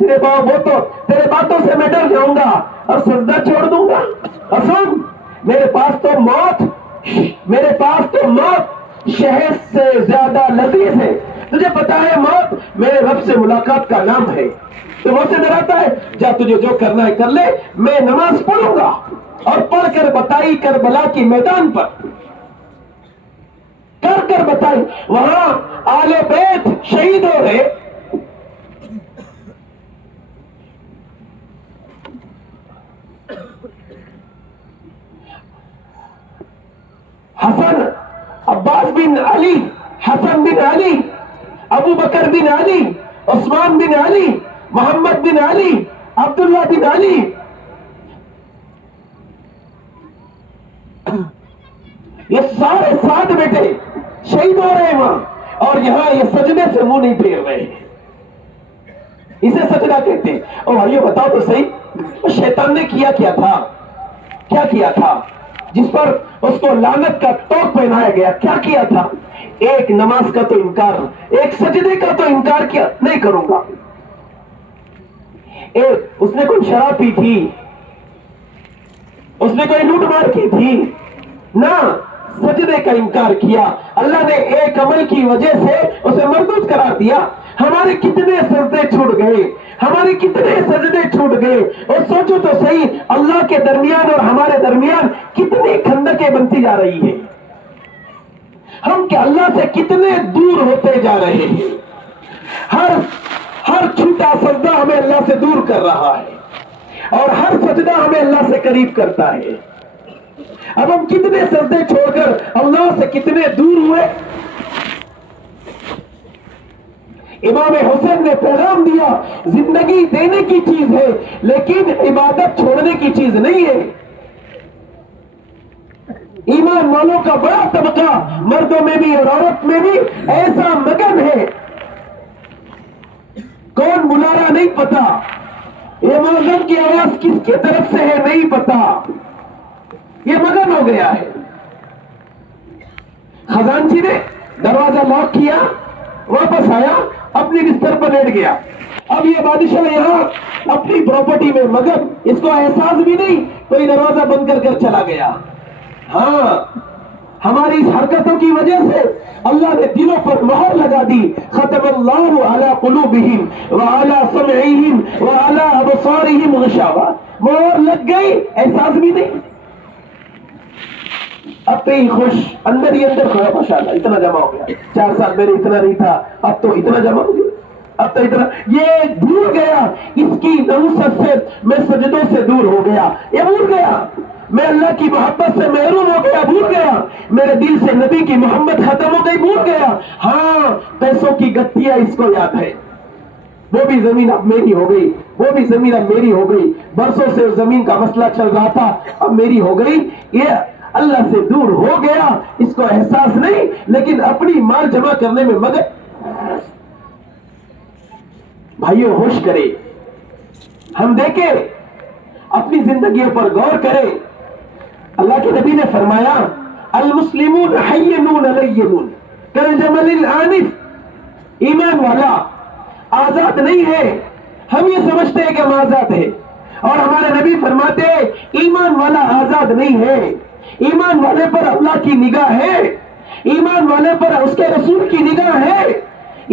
تیرے باتوں سے میں ڈر جاؤں گا اور سجدہ چھوڑ دوں گا. سن، میرے پاس تو موت شہد سے زیادہ لذیذ ہے. تجھے پتا ہے موت میرے رب سے ملاقات کا نام ہے. تو وہ سے ڈراتا ہے، جا تجھے جو کرنا ہے کر لے، میں نماز پڑھوں گا. اور پڑھ کر بتائی کربلا کی میدان پر، کر بتائی، وہاں آل بیت شہید ہو گئے. حسن، عباس بن علی، حسن بن علی، ابو بکر بن علی، عثمان بن علی، محمد بن علی، عبداللہ بن علی، یہ سارے 7 بیٹے شہید ہو رہے ہیں وہاں، اور یہاں یہ سجدے سے منہ نہیں پھیر رہے ہیں. اسے سجدہ کہتے ہیں. اور بھائیو بتاؤ تو صحیح، شیطان نے کیا تھا جس پر اس کو لعنت کا ٹوپ پہنایا گیا؟ کیا تھا؟ ایک نماز کا تو انکار، ایک سجدے کا تو انکار کیا، نہیں کروں گا. ایک اس نے کوئی شراب پی تھی، اس نے کوئی لوٹ مار کی تھی، نہ سجدے کا انکار کیا. اللہ نے ایک عمل کی وجہ سے اسے مردود قرار دیا. ہمارے کتنے سجدے چھوٹ گئے. اور سوچو تو صحیح، اللہ کے درمیان اور ہمارے درمیان کتنی کھندقیں بنتی جا رہی ہیں. ہم کہ اللہ سے کتنے دور ہوتے جا رہے ہیں. ہر چھوٹا سجدہ ہمیں اللہ سے دور کر رہا ہے، اور ہر سجدہ ہمیں اللہ سے قریب کرتا ہے. اب ہم کتنے سجدے چھوڑ کر اللہ سے کتنے دور ہوئے. امام حسین نے پیغام دیا، زندگی دینے کی چیز ہے لیکن عبادت چھوڑنے کی چیز نہیں ہے. ایمان والوں کا بڑا طبقہ مردوں میں بھی اور عورت میں بھی ایسا مگن ہے، کون بلا رہا نہیں پتا، یہ موذن کی آواز کس کی طرف سے ہے نہیں پتا، یہ مگن ہو گیا ہے. خزانچی نے دروازہ لاک کیا، واپس آیا، اپنی بستر پر لیٹ گیا. اب یہ بادشاہ یہاں اپنی پراپرٹی میں مگن، اس کو احساس بھی نہیں، کوئی دروازہ بند کر چلا گیا. ہاں، ہماری اس حرکتوں کی وجہ سے اللہ نے دلوں پر مہر لگا دی. ختم اللہ علی قلوبہم وعلی سمعہم وعلی ابصارہم غشاوہ. مہر لگ گئی، احساس بھی نہیں. اب پہ ہی خوش، اندر ہی اندر کھڑا، ماشاءاللہ اتنا جمع ہو گیا. 4 سال پہلے اتنا نہیں تھا، اب تو اتنا جمع ہو گیا. اب تو اتنا، یہ بھول گیا اس کی نحوست سے، میں سجدوں سے دور ہو گیا. یہ بھول گیا میں اللہ کی محبت سے محروم ہو گیا، بھول گیا میرے دل سے نبی کی محبت ختم ہو گئی، بھول گیا. ہاں، پیسوں کی گتھیاں اس کو یاد ہے. وہ بھی زمین اب میری ہو گئی، وہ بھی زمین اب میری ہو گئی. برسوں سے زمین کا مسئلہ چل رہا تھا، اب میری ہو گئی. یہ اللہ سے دور ہو گیا، اس کو احساس نہیں، لیکن اپنی مال جمع کرنے میں مگن. بھائیو ہوش کرے، ہم دیکھیں، اپنی زندگیوں پر غور کریں. اللہ کے نبی نے فرمایا، المسلمون حینون لینون کالجمل العنف. ایمان والا آزاد نہیں ہے. ہم یہ سمجھتے ہیں کہ ہم آزاد ہیں، اور ہمارے نبی فرماتے ہیں ایمان والا آزاد نہیں ہے. ایمان والے پر اللہ کی نگاہ ہے، ایمان والے پر اس کے رسول کی نگاہ ہے،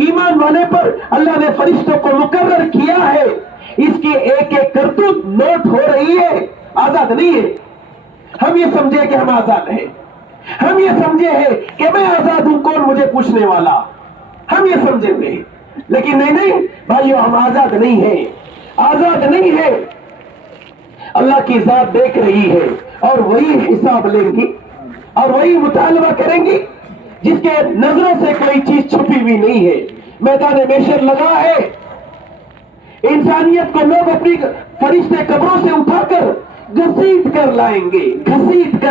ایمان والے پر اللہ نے فرشتوں کو مقرر کیا ہے. اس کی ایک ایک کرتوت نوٹ ہو رہی ہے. آزاد نہیں ہے. ہم یہ سمجھے کہ ہم آزاد ہیں، ہم یہ سمجھے ہیں کہ میں آزاد ہوں، کون مجھے پوچھنے والا. ہم یہ سمجھے ہوئے، لیکن نہیں بھائیو، ہم آزاد نہیں ہیں، آزاد نہیں ہیں. اللہ کی ذات دیکھ رہی ہے، اور وہی حساب لیں گی اور وہی مطالبہ کریں گی جس کے نظروں سے کوئی چیز چھپی ہوئی نہیں ہے. میدان محشر لگا ہے، انسانیت کو لوگ اپنی فرشتے قبروں سے اٹھا کر گھسیٹ کر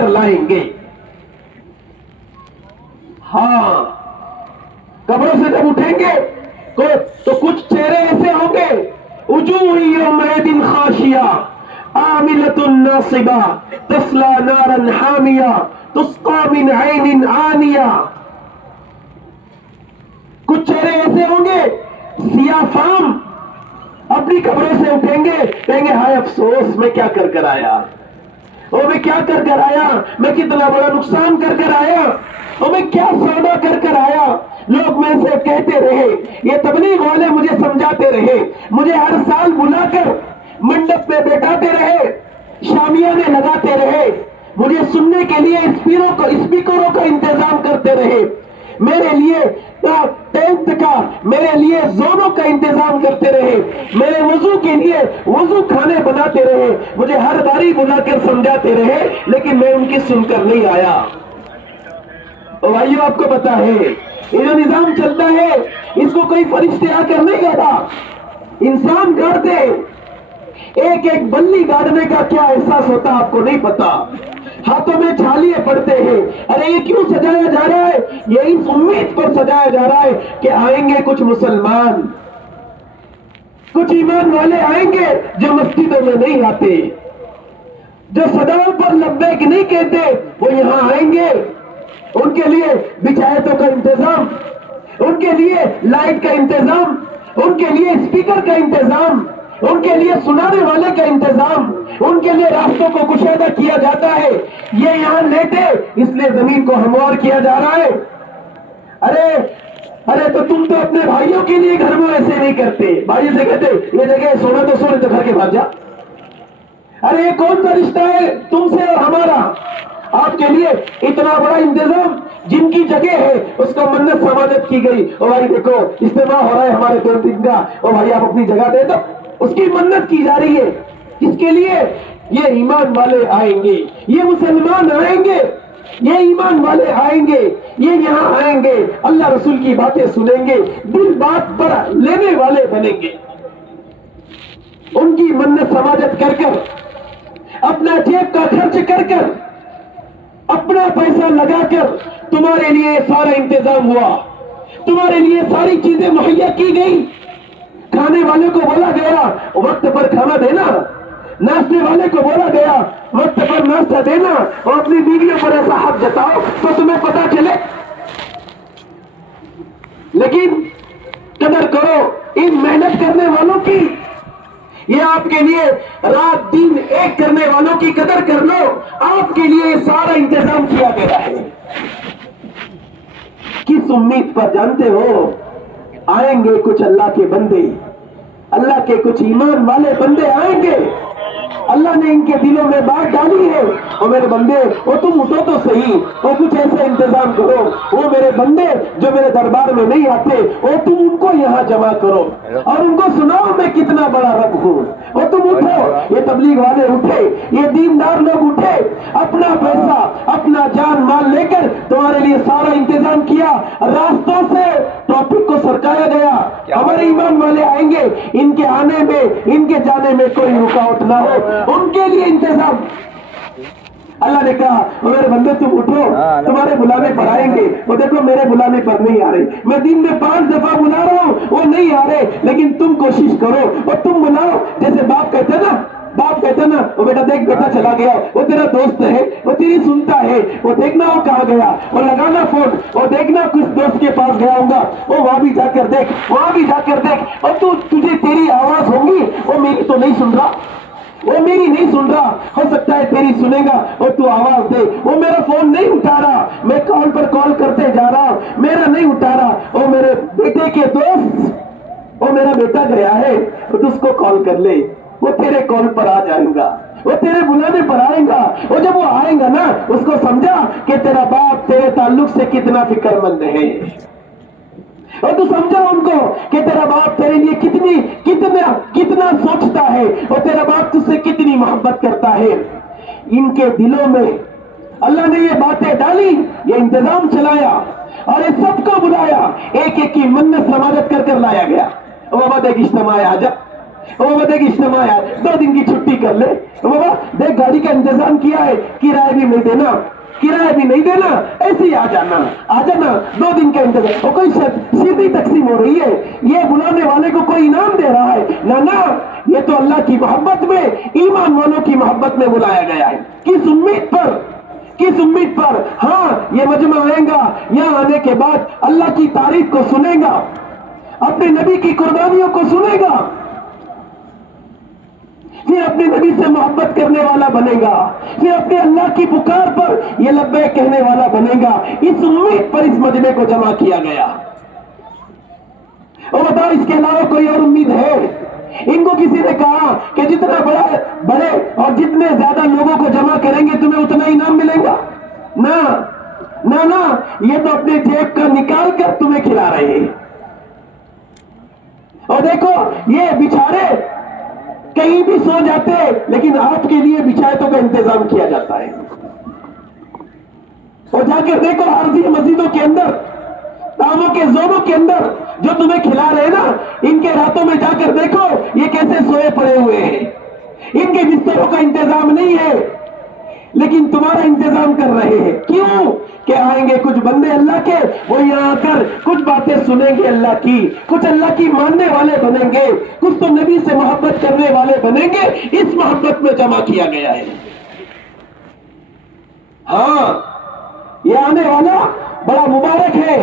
لائیں گے. ہاں، قبروں سے جب اٹھیں گے تو کچھ چہرے ایسے ہوں گے، وجوہ یومئذ خاشعہ عاملۃ ناصبہ تصلی نارا حامیہ تسقی من عین آنیہ. کچھ چہرے ایسے ہوں گے سیاہ فام، اپنی قبروں سے اٹھیں گے، کہیں گے ہائے افسوس میں کیا کر کر آیا، میں کیا کر کر آیا، میں کتنا بڑا نقصان کر کر آیا، میں کیا سودا کر کر آیا۔ لوگ میں سے کہتے رہے، یہ تبلیغ والے مجھے سمجھاتے رہے، مجھے ہر سال بلا کر منڈپ پہ بیٹھاتے رہے، شامیانے لگاتے رہے، مجھے سننے کے لیے اسپیکروں کا انتظام کرتے رہے، میرے لیے ٹینٹ کا، میرے لیے زونوں کا انتظام کرتے رہے، میرے وضو کے لیے وضو کھانے بناتے رہے، مجھے ہر باری بلا کر سمجھاتے رہے، لیکن میں ان کی سن کر نہیں آیا۔ بھائیو آپ کو پتا ہے یہ جو نظام چلتا ہے اس کو کوئی فرشتے آ کر نہیں گاڑا، انسان گاڑتے۔ ایک ایک بلی گاڑنے کا کیا احساس ہوتا آپ کو نہیں پتا، ہاتھوں میں چھالیے پڑتے ہیں۔ ارے یہ کیوں سجایا جا رہا ہے؟ یہ اس امید پر سجایا جا رہا ہے کہ آئیں گے کچھ مسلمان، کچھ ایمان والے آئیں گے جو مسجدوں میں نہیں آتے، جو صداؤں پر لبیک نہیں کہتے، وہ یہاں آئیں گے۔ ان کے لیے بچایتوں کا انتظام، ان کے لیے لائٹ کا انتظام، ان کے لیے اسپیکر کا انتظام، ان کے لیے سنانے والے کا انتظام، ان کے لیے راستوں کو کشادہ کیا جاتا ہے۔ یہ یہاں لیٹے اس لیے زمین کو ہموار کیا جا رہا ہے۔ ارے تو تم تو اپنے بھائیوں کے لیے گھر میں ایسے نہیں کرتے، بھائی سے کہتے یہ جگہ سونا تو سونے تو گھر کے بھاگ جا۔ ارے یہ کون سا رشتہ ہے تم سے اور ہمارا؟ آپ کے لیے اتنا بڑا انتظام، جن کی جگہ ہے اس کو منت سماجت کی گئی، او بھائی دیکھو اجتماع ہو رہا ہے ہمارے 2 دن کا، او بھائی آپ اپنی جگہ دے دو، اس کی منت کی جا رہی ہے۔ اس کے لیے یہ ایمان والے آئیں گے، یہ مسلمان آئیں گے، یہ ایمان والے آئیں گے، یہ یہاں آئیں گے، اللہ رسول کی باتیں سنیں گے، دل بات پر لینے والے بنیں گے، ان کی منت سماجت کر کر، اپنا جیب کا خرچ کر کر، اپنا پیسہ لگا کر تمہارے لیے سارا انتظام ہوا، تمہارے لیے ساری چیزیں مہیا کی گئی۔ کھانے والے کو بولا گیا وقت پر کھانا دینا، ناشتے والے کو بولا گیا وقت پر ناشتہ دینا، اور اپنی بیویوں پر ایسا حق جتاؤ تو تمہیں پتا چلے۔ لیکن قدر کرو ان محنت کرنے والوں کی، یہ آپ کے لیے رات دن ایک کرنے والوں کی قدر کر لو، آپ کے لیے سارا انتظام کیا گیا ہے۔ کس امید پر جانتے ہو؟ آئیں گے کچھ اللہ کے بندے، اللہ کے کچھ ایمان والے بندے آئیں گے، اللہ نے ان کے دلوں میں بات ڈالی ہے، اور میرے بندے وہ تم اٹھو تو صحیح، وہ کچھ ایسا انتظام کرو، وہ میرے بندے جو میرے دربار میں نہیں آتے وہ تم ان کو یہاں جمع کرو اور ان کو سناؤ میں کتنا بڑا رب ہوں۔ اور تم اٹھو، یہ تبلیغ والے اٹھے، یہ دیندار لوگ اٹھے، اپنا پیسہ اپنا جان مال لے کر تمہارے لیے سارا انتظام کیا، راستوں سے ٹاپک کو سرکایا گیا۔ ہمارے ایمان والے آئیں گے، ان کے آنے میں ان کے جانے میں کوئی رکاوٹ نہ ہو، ان کے لیے انتظام۔ اللہ نے کہا میرے بندے تم اٹھو، تمہارے بلانے پر آئیں گے۔ وہ دیکھو میرے بلانے پر نہیں آ رہے، میں دن میں 5 دفعہ بلا رہا ہوں وہ نہیں آ رہے، لیکن تم کوشش کرو اور تم بلاؤ۔ جیسے باپ کہتے نا وہ بیٹا دیکھ بیٹا چلا گیا، وہ تیرا دوست ہے، وہ تیری سنتا ہے، وہ دیکھنا وہ کہاں گیا، وہ لگانا فون، وہ دیکھنا کس دوست کے پاس گیا ہوگا، وہ وہاں بھی جا کر دیکھ، وہاں بھی جا کر دیکھ، اور تجھے تیری آواز ہوگی، وہ میری تو نہیں سن رہا، وہ میری نہیں سن رہا، ہو سکتا ہے تیری سنے گا اور تو آواز دے۔ وہ میرا فون نہیں اٹھا رہا، میں کال پر کال کرتے جا رہا ہوں، میرا نہیں اٹھا رہا، وہ میرے بیٹے کے دوست، وہ میرا بیٹا گیا ہے، تو اس کو کال کر لے، وہ تیرے کال پر آ جائے گا، وہ تیرے بلانے پر آئے گا۔ اور جب وہ آئے گا نا اس کو سمجھا کہ تیرا باپ تیرے تعلق سے کتنا فکر مند ہے، اور تو سمجھا ان کو کہ تیرا باپ تیرے لیے کتنا سوچتا ہے، اور تیرا باپ تجھ سے کتنی محبت کرتا ہے۔ ان کے دلوں میں اللہ نے یہ باتیں ڈالی، یہ انتظام چلایا اور یہ سب کو بلایا، ایک ایک کی منت سماجت کر کر لایا گیا۔ بابا دیکھ اجتماع آ جا، بابا دیکھ اجتماع آ، 2 دن کی چھٹی کر لے، بابا دیکھ گاڑی کا انتظام کیا ہے، کرایہ بھی نہیں دینا، کرایہ بھی نہیں دینا، ایسے ہی آ جانا 2 دن کا انتظام۔ اور کوئی سیدھی تقسیم ہو رہی ہے، یہ بلانے والے کو کوئی انعام دے رہا ہے، نہ یہ تو اللہ کی محبت میں، ایمان والوں کی محبت میں بلایا گیا ہے۔ کس امید پر؟ ہاں یہ مجمع آئے گا، یہاں آنے کے بعد اللہ کی تعریف کو سنے گا، اپنے نبی کی قربانیوں کو سنے گا، پھر اپنے نبی سے محبت کرنے والا بنے گا، پھر اپنے اللہ کی پکار پر یہ لبیک کہنے والا بنے گا۔ اس امید پر اس مجمع کو جمع کیا گیا۔ اور بتاؤ اس کے علاوہ کوئی اور امید ہے؟ ان کو کسی نے کہا کہ جتنا بڑے اور جتنے زیادہ لوگوں کو جمع کریں گے تمہیں اتنا انعام ملے گا؟ نہ نہ نہ، یہ تو اپنے جیب کا نکال کر تمہیں کھلا رہے ہیں۔ اور دیکھو یہ بیچارے کہیں بھی سو جاتے، لیکن آپ کے لیے بچھائتوں کا انتظام کیا جاتا ہے۔ اور جا کر دیکھو عارضی مسجدوں کے اندر، تاموں کے زونوں کے اندر جو تمہیں کھلا رہے ہیں نا، ان کے راتوں میں جا کر دیکھو یہ کیسے سوئے پڑے ہوئے ہیں۔ ان کے بستروں کا انتظام نہیں ہے، لیکن تمہارا انتظام کر رہے ہیں۔ کیوں؟ کہ آئیں گے کچھ بندے اللہ کے، وہ یہاں آ کر کچھ باتیں سنیں گے اللہ کی، کچھ اللہ کی ماننے والے بنیں گے، کچھ تو نبی سے محبت کرنے والے بنیں گے۔ اس محبت میں جمع کیا گیا ہے۔ ہاں، یہ آنے والا بڑا مبارک ہے،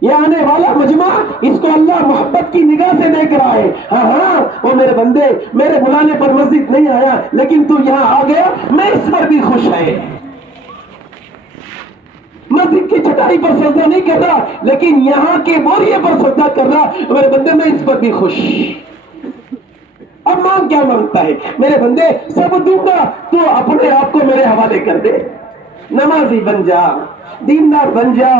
یہ آنے والا مجمع، اس کو اللہ محبت کی نگاہ سے دیکھ رہا ہے۔ ہاں ہاں، وہ میرے بندے میرے بلانے پر مسجد نہیں آیا، لیکن تو یہاں آ گیا، میں اس پر بھی خوش ہے۔ مسجد کی چٹائی پر سجدہ نہیں کر رہا، لیکن یہاں کے بوریے پر سجدہ کر رہا، میرے بندے میں اس پر بھی خوش۔ اب مانگ کیا مانگتا ہے؟ میرے بندے سب دوں گا، تو اپنے آپ کو میرے حوالے کر دے، نمازی بن جا، دیندار بن جا،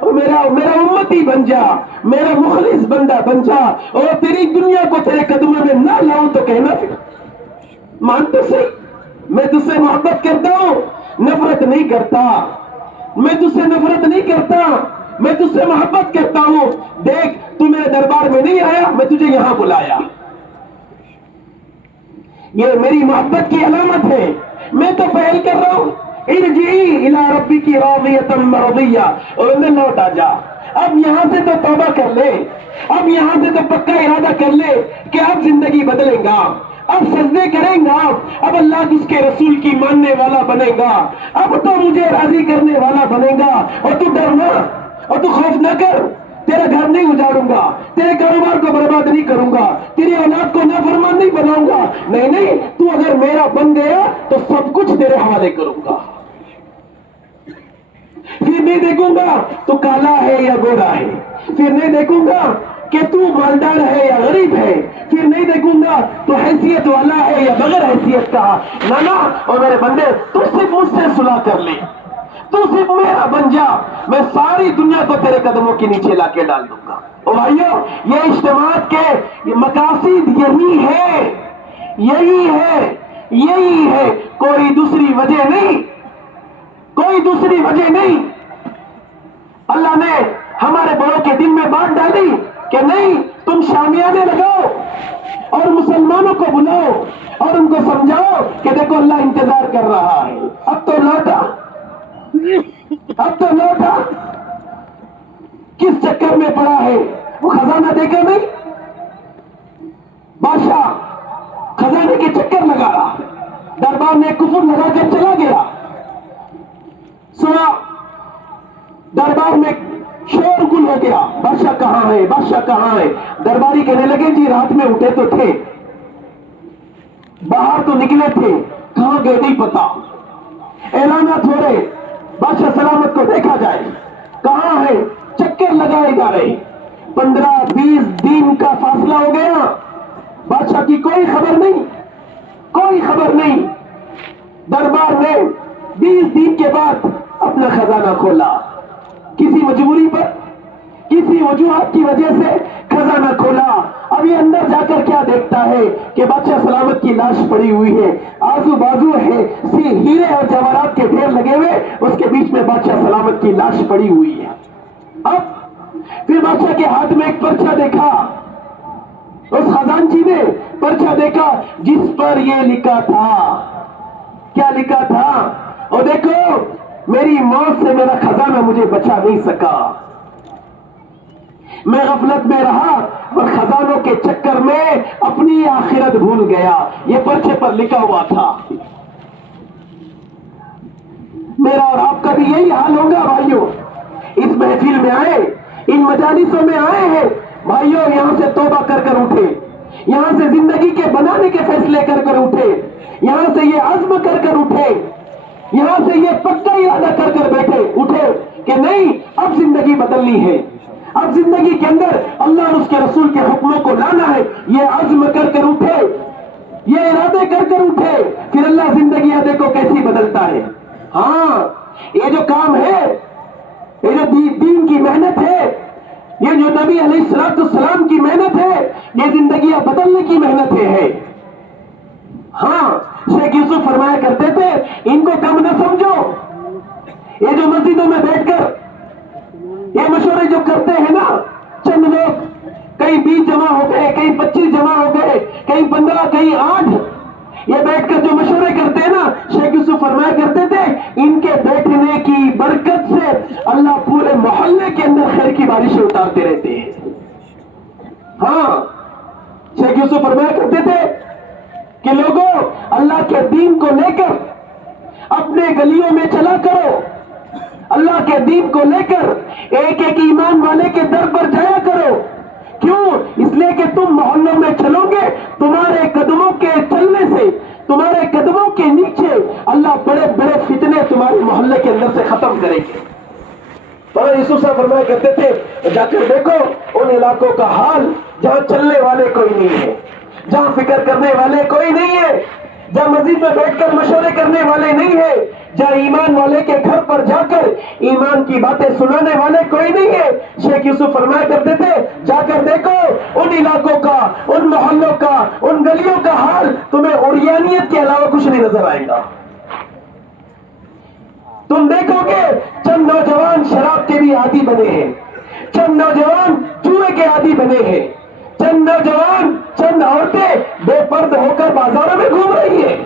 اور میرا امتی بن جا، میرا مخلص بندہ بن جا، اور تیری دنیا کو تیرے قدموں میں نہ لاؤں تو کہنا پھر مان تو صحیح، میں تجھ سے محبت کرتا ہوں، نفرت نہیں کرتا، میں تجھ سے نفرت نہیں کرتا، میں تجھ سے محبت کرتا ہوں۔ دیکھ تو میرے دربار میں نہیں آیا، میں تجھے یہاں بلایا، یہ میری محبت کی علامت ہے۔ میں تو پہل کر رہا ہوں، ارجعی الی ربک راضیۃ مرضیہ، اور اندر لوٹ آ جا۔ اب یہاں سے تو توبہ کر لے، اب یہاں سے تو پکا ارادہ کر لے کہ اب زندگی بدلیں گا، اب سجدے کریں گا، اب اللہ اس کے رسول کی ماننے والا بنے گا، اب تو مجھے راضی کرنے والا بنے گا۔ اور تو ڈرنا اور تو خوف نہ کر، تیرا گھر نہیں اجاڑوں گا، تیرے کاروبار کو برباد نہیں کروں گا، تیری اولاد کو نافرمان نہیں بناؤں گا، نہیں نہیں، تو اگر میرا بن گیا تو سب کچھ تیرے حوالے کروں گا۔ پھر نہیں دیکھوں گا تو کالا ہے یا گورا ہے، پھر نہیں دیکھوں گا کہ تو مالدار ہے یا غریب ہے، پھر نہیں دیکھوں گا تو حیثیت والا ہے یا بغیر حیثیت کا۔ نہ، اور میرے بندے تو صرف مجھ سے صلح کر لے، تو صرف میرا بن جا، میں ساری دنیا کو تیرے قدموں کے نیچے لا کے ڈال دوں گا۔ اور بھائیو، یہ اجتماعات کے مقاصد یہی ہے، یہی ہے، یہی ہے، کوئی دوسری وجہ نہیں، کوئی دوسری وجہ نہیں۔ اللہ نے ہمارے بڑوں کے دل میں بات ڈالی کہ نہیں، تم شامیانے لگاؤ اور مسلمانوں کو بلاؤ اور ان کو سمجھاؤ کہ دیکھو اللہ انتظار کر رہا ہے۔ اب تو لوٹا، اب تو لوٹا، کس چکر میں پڑا ہے؟ وہ خزانہ دیکھا نہیں؟ بادشاہ خزانے کے چکر لگا رہا، دربار میں کفر لگا کر چلا گیا، سنا دربار میں شور گل ہو گیا، بادشاہ کہاں ہے، بادشاہ کہاں ہے؟ درباری کہنے لگے جی رات میں اٹھے تو تھے، باہر تو نکلے تھے، کہاں گئے نہیں پتا، اعلانات ہو رہے، بادشاہ سلامت کو دیکھا جائے، کہاں ہے؟ چکر لگائے جا رہے، 15-20 دن کا فاصلہ ہو گیا، بادشاہ کی کوئی خبر نہیں، کوئی خبر نہیں۔ دربار نے 20 دن کے بعد اپنا خزانہ کھولا، کسی مجبوری پر، کسی وجوہات کی وجہ سے خزانہ کھولا۔ اب یہ اندر جا کر کیا دیکھتا ہے کہ بادشاہ سلامت کی لاش پڑی ہوئی ہے، آزو بازو ہے ہیرے اور جواہرات کے ڈھیر لگے ہوئے، اس کے بیچ میں بادشاہ سلامت کی لاش پڑی ہوئی ہے۔ اب پھر بادشاہ کے ہاتھ میں ایک پرچہ دیکھا، اس خزانچی نے پرچہ دیکھا جس پر یہ لکھا تھا، کیا لکھا تھا؟ اور دیکھو میری موت سے میرا خزانہ مجھے بچا نہیں سکا، میں غفلت میں رہا اور خزانوں کے چکر میں اپنی آخرت بھول گیا۔ یہ پرچے پر لکھا ہوا تھا۔ میرا اور آپ کا بھی یہی حال ہوگا بھائیوں، اس محفل میں آئے، ان مجالسوں میں آئے ہیں بھائیوں، یہاں سے توبہ کر کر اٹھے، یہاں سے زندگی کے بنانے کے فیصلے کر کر اٹھے, یہاں سے یہ عزم کر کر اٹھے, یہاں سے یہ پکا ارادہ کر کر بیٹھے اٹھے کہ نہیں, اب زندگی بدلنی ہے, اب زندگی کے اندر اللہ اور اس کے رسول کے حکموں کو لانا ہے. یہ عزم کر کر اٹھے, یہ ارادے کر کر اٹھے, پھر اللہ زندگیاں دیکھو کیسی بدلتا ہے. ہاں, یہ جو کام ہے, یہ جو دین کی محنت ہے, یہ جو نبی علیہ السلام کی محنت ہے, یہ زندگیاں بدلنے کی محنت ہے. ہاں, شیخ یوسف فرمایا کرتے تھے, ان کو کم نہ سمجھو. یہ جو مسجدوں میں بیٹھ کر یہ مشورے جو کرتے ہیں نا چند لوگ, کہیں 20 جمع ہو گئے, کہیں 25 جمع ہو گئے, کہیں 15, کہیں 8, یہ بیٹھ کر جو مشورے کرتے ہیں نا, شیخ یوسف فرمایا کرتے تھے, ان کے بیٹھنے کی برکت سے اللہ پورے محلے کے اندر خیر کی بارشیں اتارتے رہتے ہیں. ہاں, شیخ یوسف فرمایا کرتے تھے کہ لوگوں, اللہ کے دین کو لے کر اپنے گلیوں میں چلا کرو, اللہ کے دین کو لے کر ایک ایک ایمان والے کے در پر جایا کرو. کیوں؟ اس لیے کہ تم محلوں میں چلو گے, تمہارے قدموں کے چلنے سے, تمہارے قدموں کے نیچے اللہ بڑے بڑے فتنے تمہارے محلے کے اندر سے ختم کریں گے. اور یوسف صاحب فرمایا کرتے تھے, جا کر دیکھو ان علاقوں کا حال جہاں چلنے والے کوئی نہیں ہے, جہاں فکر کرنے والے کوئی نہیں ہے, جہاں مسجد میں بیٹھ کر مشورے کرنے والے نہیں ہیں, جہاں ایمان والے کے گھر پر جا کر ایمان کی باتیں سنانے والے کوئی نہیں ہے. شیخ یوسف فرمایا کرتے تھے, جا کر دیکھو ان علاقوں کا, ان محلوں کا, ان گلیوں کا حال, تمہیں عریانیت کے علاوہ کچھ نہیں نظر آئے گا. تم دیکھو گے چند نوجوان شراب کے بھی عادی بنے ہیں, چند نوجوان جوئے کے عادی بنے ہیں, چند نوجوان, چند عورتیں بے پرد ہو کر بازاروں میں گھوم رہی ہیں.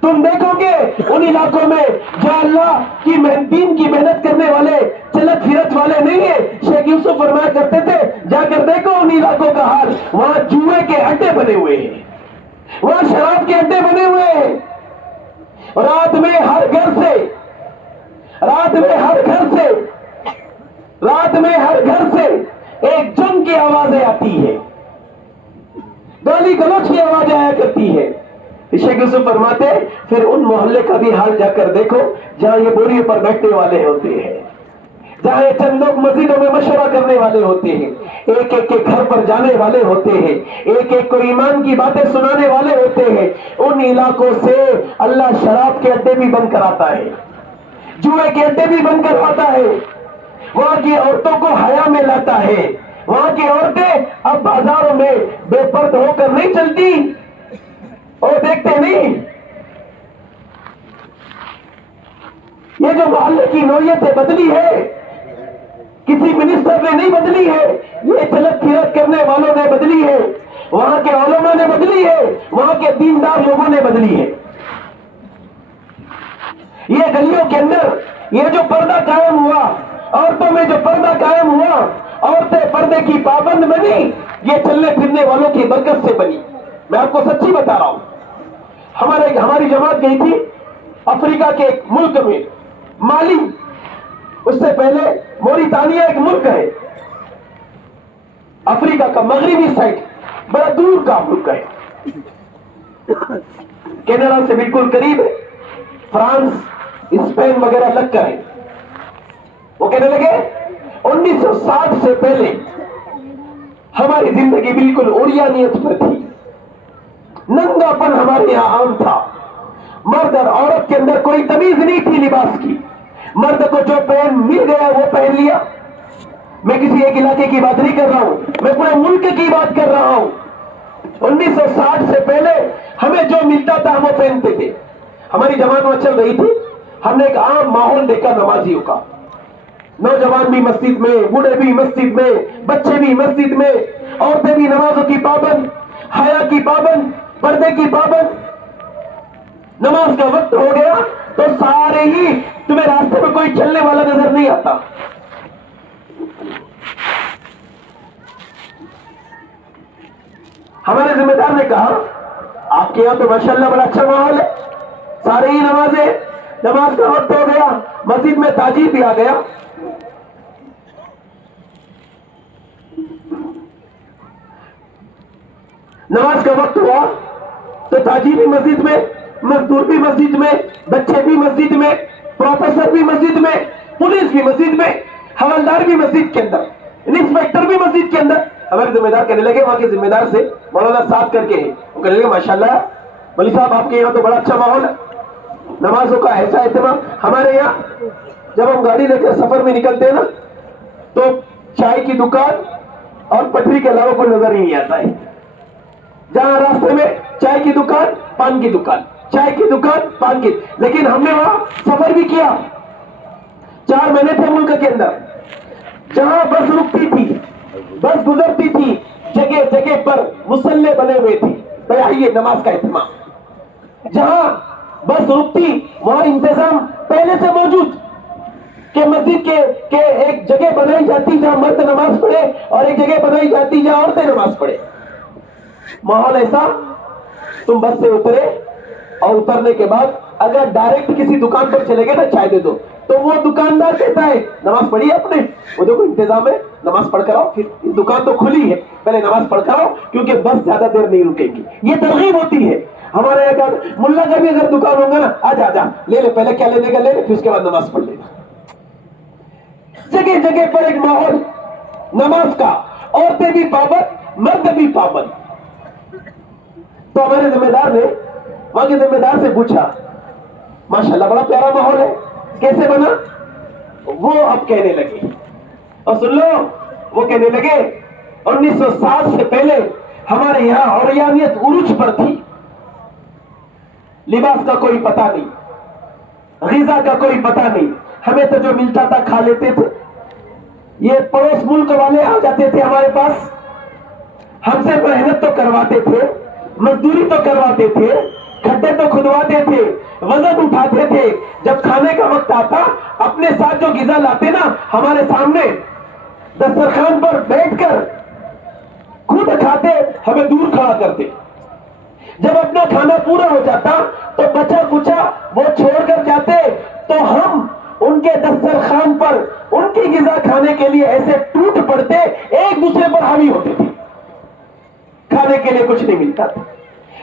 تم دیکھو گے ان علاقوں میں جو اللہ کی دین کی محنت کرنے والے, چلت پھرت والے نہیں ہیں. شیخ یوسف فرمایا کرتے تھے, جا کر دیکھو ان علاقوں کا حال, وہاں جوئے کے اڈے بنے ہوئے ہیں, وہاں شراب کے اڈے بنے ہوئے ہیں. رات میں ہر گھر سے, رات میں ہر گھر سے, رات میں ہر گھر سے ایک جنگ کی آوازیں آتی ہے, گالی گلوچ کی آوازیں آیا کرتی ہے. شیخ یوسف فرماتے, پھر ان محلے کا بھی حال جا کر دیکھو جہاں یہ بوریوں پر بیٹھنے والے ہوتے ہیں, جہاں یہ چند لوگ مسجدوں میں مشورہ کرنے والے ہوتے ہیں, ایک ایک کے گھر پر جانے والے ہوتے ہیں, ایک ایک کو ایمان کی باتیں سنانے والے ہوتے ہیں. ان علاقوں سے اللہ شراب کے اڈے بھی بند کراتا ہے, جوئے کے اڈے بھی بند کرواتا ہے, وہاں کی عورتوں کو حیا میں لاتا ہے. وہاں کی عورتیں اب بازاروں میں بے پرد ہو کر نہیں چلتی اور دیکھتے نہیں. یہ جو محلے کی نوعیت بدلی ہے, کسی منسٹر نے نہیں بدلی ہے, یہ چلت پھرت کرنے والوں نے بدلی ہے, وہاں کے علماء نے بدلی ہے, وہاں کے دیندار لوگوں نے بدلی ہے. یہ گلیوں کے اندر یہ جو پردہ قائم ہوا, عورتوں میں جو پردہ قائم ہوا, عورتیں پردے کی پابند بنی, یہ چلنے پھرنے والوں کی برکت سے بنی. میں آپ کو سچی بتا رہا ہوں, ہماری جماعت گئی تھی افریقہ کے ایک ملک میں, مالی, اس سے پہلے موریتانیہ ایک ملک ہے افریقہ کا مغربی سائڈ, بڑا دور کا ملک ہے, کینیڈا سے بالکل قریب ہے, فرانس, اسپین وغیرہ لگ کر ہے. وہ کہنے لگے 1960 سے پہلے ہماری زندگی بالکل عریانیت پر تھی, ننگا پن ہمارے یہاں عام تھا, مرد اور عورت کے اندر کوئی تمیز نہیں تھی لباس کی, مرد کو جو پہن مل گیا وہ پہن لیا. میں کسی ایک علاقے کی بات نہیں کر رہا ہوں, میں پورے ملک کی بات کر رہا ہوں. 1960 سے پہلے ہمیں جو ملتا تھا ہم وہ پہنتے تھے. ہماری جماعت میں چل رہی تھی, ہم نے ایک عام ماحول دیکھا نمازیوں کا, نوجوان بھی مسجد میں, بوڑھے بھی مسجد میں, بچے بھی مسجد میں, عورتیں بھی نمازوں کی پابند, حیا کی پابند, پردے کی پابند. نماز کا وقت ہو گیا تو سارے ہی, تمہیں راستے میں کوئی چلنے والا نظر نہیں آتا. ہمارے ذمہ دار نے کہا, آپ کے یہاں تو ماشاءاللہ بڑا اچھا ماحول ہے, سارے ہی نمازیں, نماز کا وقت ہو گیا, مسجد میں تاجر بھی آ گیا. نماز کا وقت ہوا تو تاجی بھی مسجد میں، مزدور بھی مسجد میں، بچے بھی مسجد میں، پروفیسر بھی مسجد میں، پولیس بھی مسجد میں، حوالدار بھی مسجد کے اندر، انسپیکٹر بھی مسجد کے اندر. ہمارے ذمہ دار کہنے لگے، وہاں کے ذمہ دار سے مولانا ساتھ کر کے وہ کہنے لگے ماشاءاللہ مولوی صاحب آپ کے یہاں تو بڑا اچھا ماحول ہے، نمازوں کا ایسا اہتمام. ہمارے یہاں جب ہم گاڑی لے کر سفر میں نکلتے ہیں نا تو چائے کی دکان اور پٹری کے علاوہ کوئی نظر ہی نہیں آتا ہے. جہاں راستے میں چائے کی دکان، پان کی دکان، چائے کی دکان، پان کی. لیکن ہم نے وہاں سفر بھی کیا، 4 مہینے تھے ملک کے اندر. جہاں بس رکتی تھی، بس گزرتی تھی، جگہ جگہ پر مصلے بنے ہوئے تھے. بھائی آئیے نماز کا اہتمام. جہاں بس رکتی وہاں انتظام پہلے سے موجود کہ مسجد کے ایک جگہ بنائی جاتی جہاں مرد نماز پڑھے اور ایک جگہ بنائی جاتی جہاں عورتیں نماز پڑھے. ماحول ایسا، تم بس سے اترے اور اترنے کے بعد اگر ڈائریکٹ کسی دکان پر چلے گئے نا چائے دے دو تو وہ دکاندار کہتا ہے نماز پڑھی آپ نے؟ وہ دیکھو انتظام ہے، نماز پڑھ کر آؤ. پھر دکان تو کھلی ہے، پہلے نماز پڑھ کر آؤ کیونکہ بس زیادہ دیر نہیں رکے گی. یہ ترغیب ہوتی ہے. ہمارے یہاں ملا کا بھی اگر دکان ہوگا نا، آ جا لے لے، پہلے کیا لینے کا لے لے، پھر اس کے بعد نماز پڑھ لینا. جگہ جگہ پر ایک ماحول نماز کا، عورتیں بھی پابند، مرد بھی پابند. تو ہمارے ذمہ دار نے وہاں کے ذمہ دار سے پوچھا ماشاءاللہ بڑا پیارا ماحول ہے، کیسے بنا؟ وہ اب کہنے لگے، اور سن لو وہ کہنے لگے 1960 سے پہلے ہمارے یہاں عریانیت عروج پر تھی. لباس کا کوئی پتہ نہیں، غذا کا کوئی پتہ نہیں، ہمیں تو جو ملتا تھا کھا لیتے تھے. یہ پڑوس ملک والے آ جاتے تھے ہمارے پاس، ہم سے محنت تو کرواتے تھے، مزدوری تو کرواتے تھے، کھڈے تو کھدواتے تھے، وزن اٹھاتے تھے. جب کھانے کا وقت آتا اپنے ساتھ جو غذا لاتے نا ہمارے سامنے دسترخوان پر بیٹھ کر خود کھاتے، ہمیں دور کھڑا کرتے. جب اپنا کھانا پورا ہو جاتا تو بچا کچا وہ چھوڑ کر جاتے تو ہم ان کے دسترخوان پر ان کی غذا کھانے کے لیے ایسے ٹوٹ پڑتے، ایک دوسرے پر حاوی ہوتے تھے. کھانے کے لیے کچھ نہیں ملتا تھا.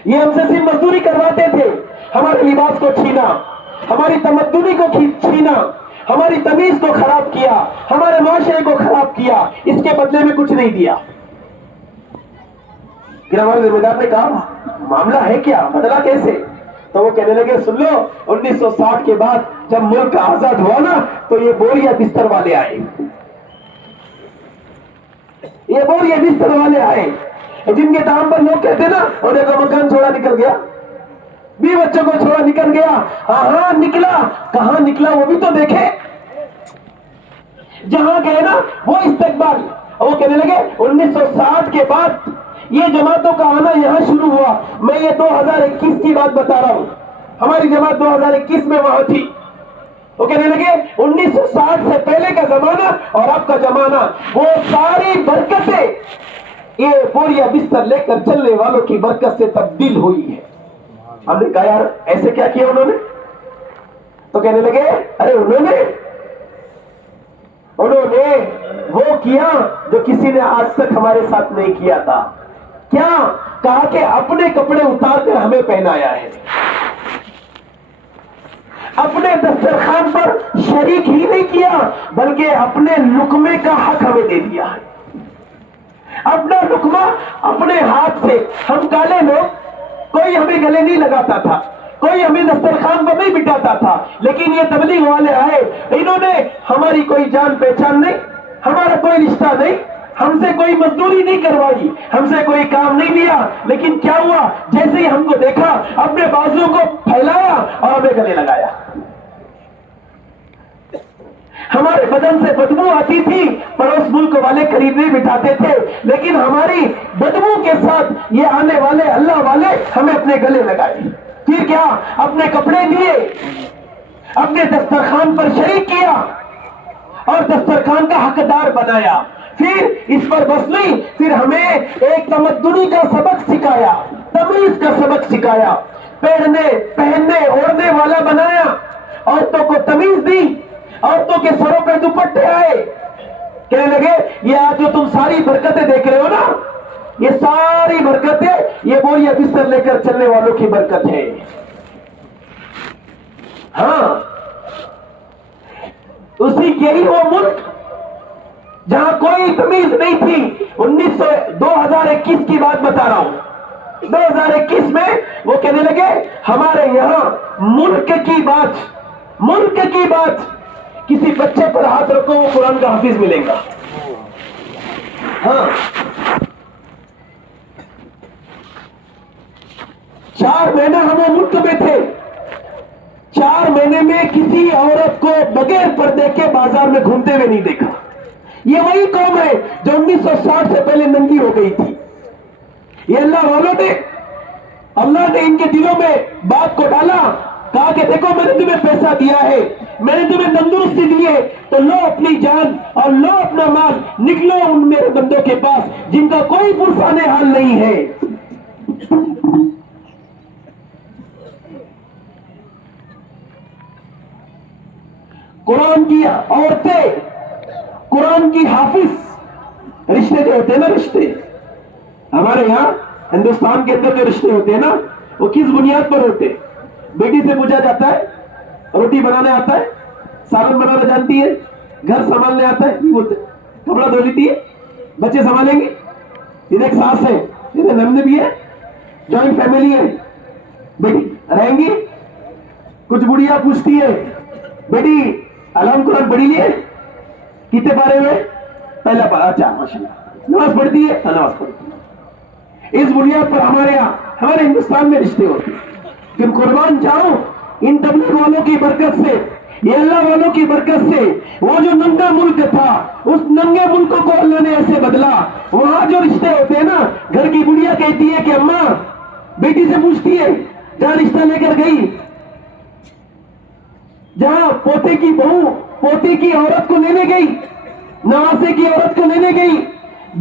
یہ ہم سے صرف مزدوری کرواتے تھے، ہمارے لباس کو چھینا، ہماری تمدنی کو چھینا، ہماری تمیز کو خراب کیا، ہمارے معاشرے کو خراب کیا، اس کے بدلے میں کچھ نہیں دیا. پھر ہمارے ذمہ دار نے کہا معاملہ ہے کیا، بدلا کیسے؟ تو وہ کہنے لگے سن لو 1960 کے بعد جب ملک آزاد ہوا نا تو یہ بوریا بستر والے آئے، یہ بوریا بستر والے آئے جن کے دام پر لوگ کہتے نا انہیں کا مکان چھوڑا نکل گیا، بھی بچوں کو چھوڑا نکل گیا. ہاں نکلا، کہاں نکلا وہ بھی تو دیکھے. جہاں گئے نا وہ استقبال. وہ کہنے لگے 1960 کے بعد یہ جماعتوں کا آنا یہاں شروع ہوا. میں یہ 2021 کی بات بتا رہا ہوں، ہماری جماعت 2021 میں وہاں تھی. وہ کہنے لگے 1960 سے پہلے کا زمانہ اور اب کا زمانہ، وہ ساری برکتیں یہ بوریا بستر لے کر چلنے والوں کی برکت سے تبدیل ہوئی ہے. ہم نے کہا یار ایسے کیا کیا انہوں نے؟ تو کہنے لگے ارے انہوں نے وہ کیا جو کسی نے آج تک ہمارے ساتھ نہیں کیا تھا. کیا؟ کہا کہ اپنے کپڑے اتار کر ہمیں پہنایا ہے، اپنے دسترخوان پر شریک ہی نہیں کیا بلکہ اپنے لقمے کا حق ہمیں دے دیا ہے. اپنا لقمہ اپنے ہاتھ سے. ہم کالے لوگ، کوئی ہمیں گلے نہیں لگاتا تھا، کوئی ہمیں دسترخوان پر نہیں بٹھاتا تھا، لیکن یہ تبلیغ والے آئے، انہوں نے ہماری کوئی جان پہچان نہیں، ہمارا کوئی رشتہ نہیں، ہم سے کوئی مزدوری نہیں کروائی، ہم سے کوئی کام نہیں لیا، لیکن کیا ہوا جیسے ہی ہم کو دیکھا اپنے بازو کو پھیلایا اور ہمیں گلے لگایا. ہمارے بدن سے بدبو آتی تھی، پڑوس ملک والے قریب نہیں بٹھاتے تھے، لیکن ہماری بدبو کے ساتھ یہ آنے والے اللہ والے ہمیں اپنے گلے لگائے. پھر کیا؟ اپنے کپڑے دیے، اپنے دسترخوان پر شریک کیا اور دسترخوان کا حقدار بنایا. پھر اس پر بس نہیں، پھر ہمیں ایک تمدنی کا سبق سکھایا، تمیز کا سبق سکھایا، پہننے اوڑھنے والا بنایا، عورتوں کو تمیز دی، عورتوں کے سروں پہ دوپٹے آئے. کہنے لگے یہ آج جو تم ساری برکتیں دیکھ رہے ہو نا، یہ ساری برکتیں یہ بوریہ بستر لے کر چلنے والوں کی برکت ہے. ہاں اسی کے ہی وہ ملک جہاں کوئی تمیز نہیں تھی. 2021 کی بات بتا رہا ہوں. 2021 میں وہ کہنے لگے ہمارے یہاں ملک کی بات کسی بچے پر ہاتھ رکھو وہ قرآن کا حافظ ملے گا. ہاں 4 مہینے ہم وہ ملک میں تھے. 4 مہینے میں کسی عورت کو بغیر پردے کے بازار میں گھومتے ہوئے نہیں دیکھا. یہ وہی قوم ہے جو 1960 سے پہلے ننگی ہو گئی تھی. یہ اللہ نے ان کے دلوں میں بات کو ڈالا, کہا کہ دیکھو میں نے تمہیں پیسہ دیا ہے, میں نے تمہیں تندرستی دی ہے, تو لو اپنی جان اور لو اپنا مال, نکلو ان میرے بندوں کے پاس جن کا کوئی پرسان حال نہیں ہے. قرآن کی عورتیں, قرآن کی حافظ, رشتے جو ہوتے ہیں نا, رشتے ہمارے یہاں ہندوستان کے اندر جو رشتے ہوتے ہیں نا, وہ کس بنیاد پر ہوتے ہیں؟ بیٹی سے پوچھا جاتا ہے روٹی بنانے آتا ہے, سالن بنانا جانتی ہے, گھر سنبھالنے آتا ہے, کپڑا دھو لیتی ہے, بچے سنبھالیں گے, ادھر ایک ساس ہے, ادھر نند بھی ہے, جوائنٹ فیملی ہے, بیٹی رہیں گی. کچھ بڑھیا پوچھتی ہے بیٹی علام قرآن پڑھی لیے, کتنے پارے میں؟ پہلا پارا. اچھا ماشاءاللہ. نماز پڑھتی ہے؟ نماز پڑھتی ہے. اس بنیاد پر ہمارے یہاں ہمارے ہندوستان میں رشتے ہوتے ہیں. کہ قربان جاؤ ان تبلیغ والوں کی برکت سے, یہ اللہ والوں کی برکت سے, وہ جو ننگا ملک تھا اس ننگے ملک کو اللہ نے ایسے بدلا. وہاں جو رشتے ہوتے ہیں نا, گھر کی بڑھیا کہتی ہے کہ اماں, بیٹی سے پوچھتی ہے جہاں رشتہ لے کر گئی, جہاں پوتے کی بہو پوتے کی عورت کو لینے گئی, نواسے کی عورت کو لینے گئی,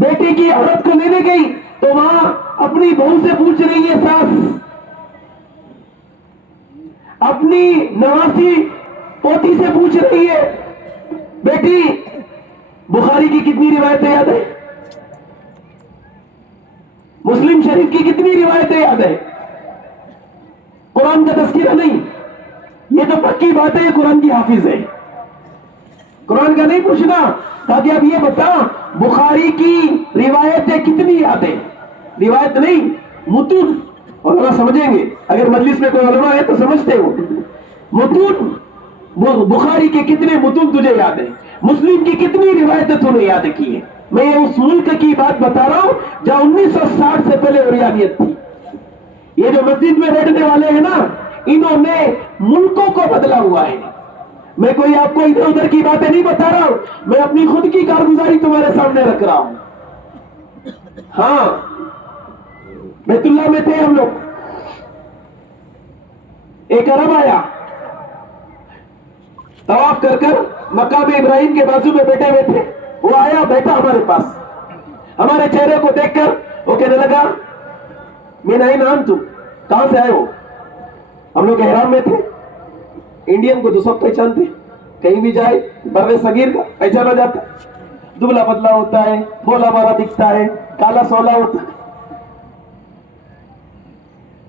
بیٹے کی عورت کو لینے گئی, تو وہاں اپنی بہو سے پوچھ رہی ہے ساس, اپنی نواسی پوتی سے پوچھ رہی ہے بیٹی بخاری کی کتنی روایتیں یاد ہے, مسلم شریف کی کتنی روایتیں یاد ہے. قرآن کا تذکرہ نہیں, یہ تو پکی بات ہے قرآن کی حافظ ہے. قرآن کا نہیں پوچھنا, تاکہ اب یہ بتا بخاری کی روایتیں کتنی یاد ہے. روایت نہیں, متون. علماء سمجھیں گے, اگر مجلس میں کوئی علماء ہے تو سمجھتے ہو. متون, بخاری کے کتنے متون تجھے یاد ہے, مسلم کی کتنی روایتیں تو نے یاد کی ہے. میں اس ملک کی بات بتا رہا ہوں جہاں 1960 سے پہلے اوریانیت تھی. یہ جو مسجد میں بیٹھنے والے ہیں نا, انہوں نے ملکوں کو بدلا ہوا ہے. میں کوئی آپ کو ادھر ادھر کی باتیں نہیں بتا رہا ہوں, میں اپنی خود کی کارگزاری تمہارے سامنے رکھ رہا ہوں. ہاں بیت اللہ میں تھے ہم لوگ, ایک عرب آیا طواف کر کر, مقام ابراہیم کے بازو میں بیٹھے ہوئے تھے. وہ آیا بیٹھا ہمارے پاس, ہمارے چہرے کو دیکھ کر وہ کہنے لگا میرا ہی نام, تم کہاں سے آئے ہو؟ ہم لوگ احرام میں تھے. انڈین کو تو سب پہچانتے, کہیں بھی جائے بر صغیر کا پہچانا جاتا ہے. دبلا پتلا ہوتا ہے, بولا بالا دکھتا ہے, کالا سولا ہوتا ہے.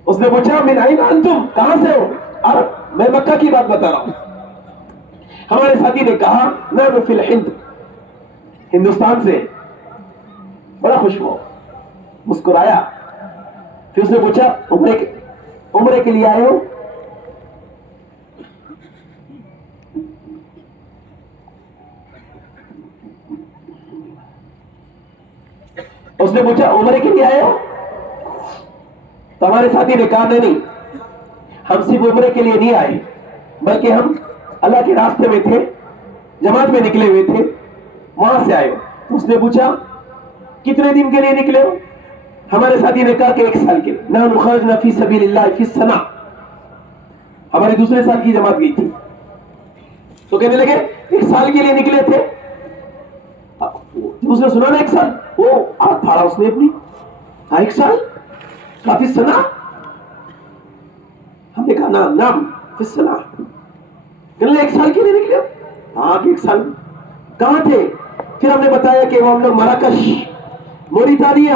اس نے پوچھا میرا ہی نام, تم کہاں سے ہو؟ عرب. میں مکہ کی بات بتا رہا ہوں. ہمارے ساتھی نے کہا میں فی الہند, ہندوستان سے. بڑا خوش ہوا, مسکرایا. پھر اس نے پوچھا عمرے کے لیے آئے ہو؟ اس نے پوچھا عمرے کے لیے آئے ہو؟ تو ہمارے ساتھی نے کہا نہیں, ہم صرف عمرے کے لیے نہیں آئے, بلکہ ہم اللہ کے راستے میں تھے, جماعت میں نکلے ہوئے تھے, وہاں سے آئے ہو. تو اس نے پوچھا کتنے دن کے لیے نکلے ہو؟ ہمارے ساتھی نے کہا کہ 1 سال کے لیے. نحن خرجنا فی سبیل اللہ فی السنہ, ہماری دوسرے سال کی جماعت گئی تھی. تو کہنے لگے 1 سال کے لیے نکلے تھے. اس نے سنا نا 1 سال, وہ ہاتھ پھاڑا اس نے اپنی, 1 سال کافی سنا. ہم نے کہا نام نام فی السنہ. کہنے لگے 1 سال کے لیے نکلے؟ ہاں 1 سال. کہاں تھے؟ پھر ہم نے بتایا کہ وہ ہم لوگ مراکش, موریتانیہ,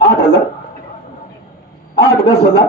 8,000, 8-10,000।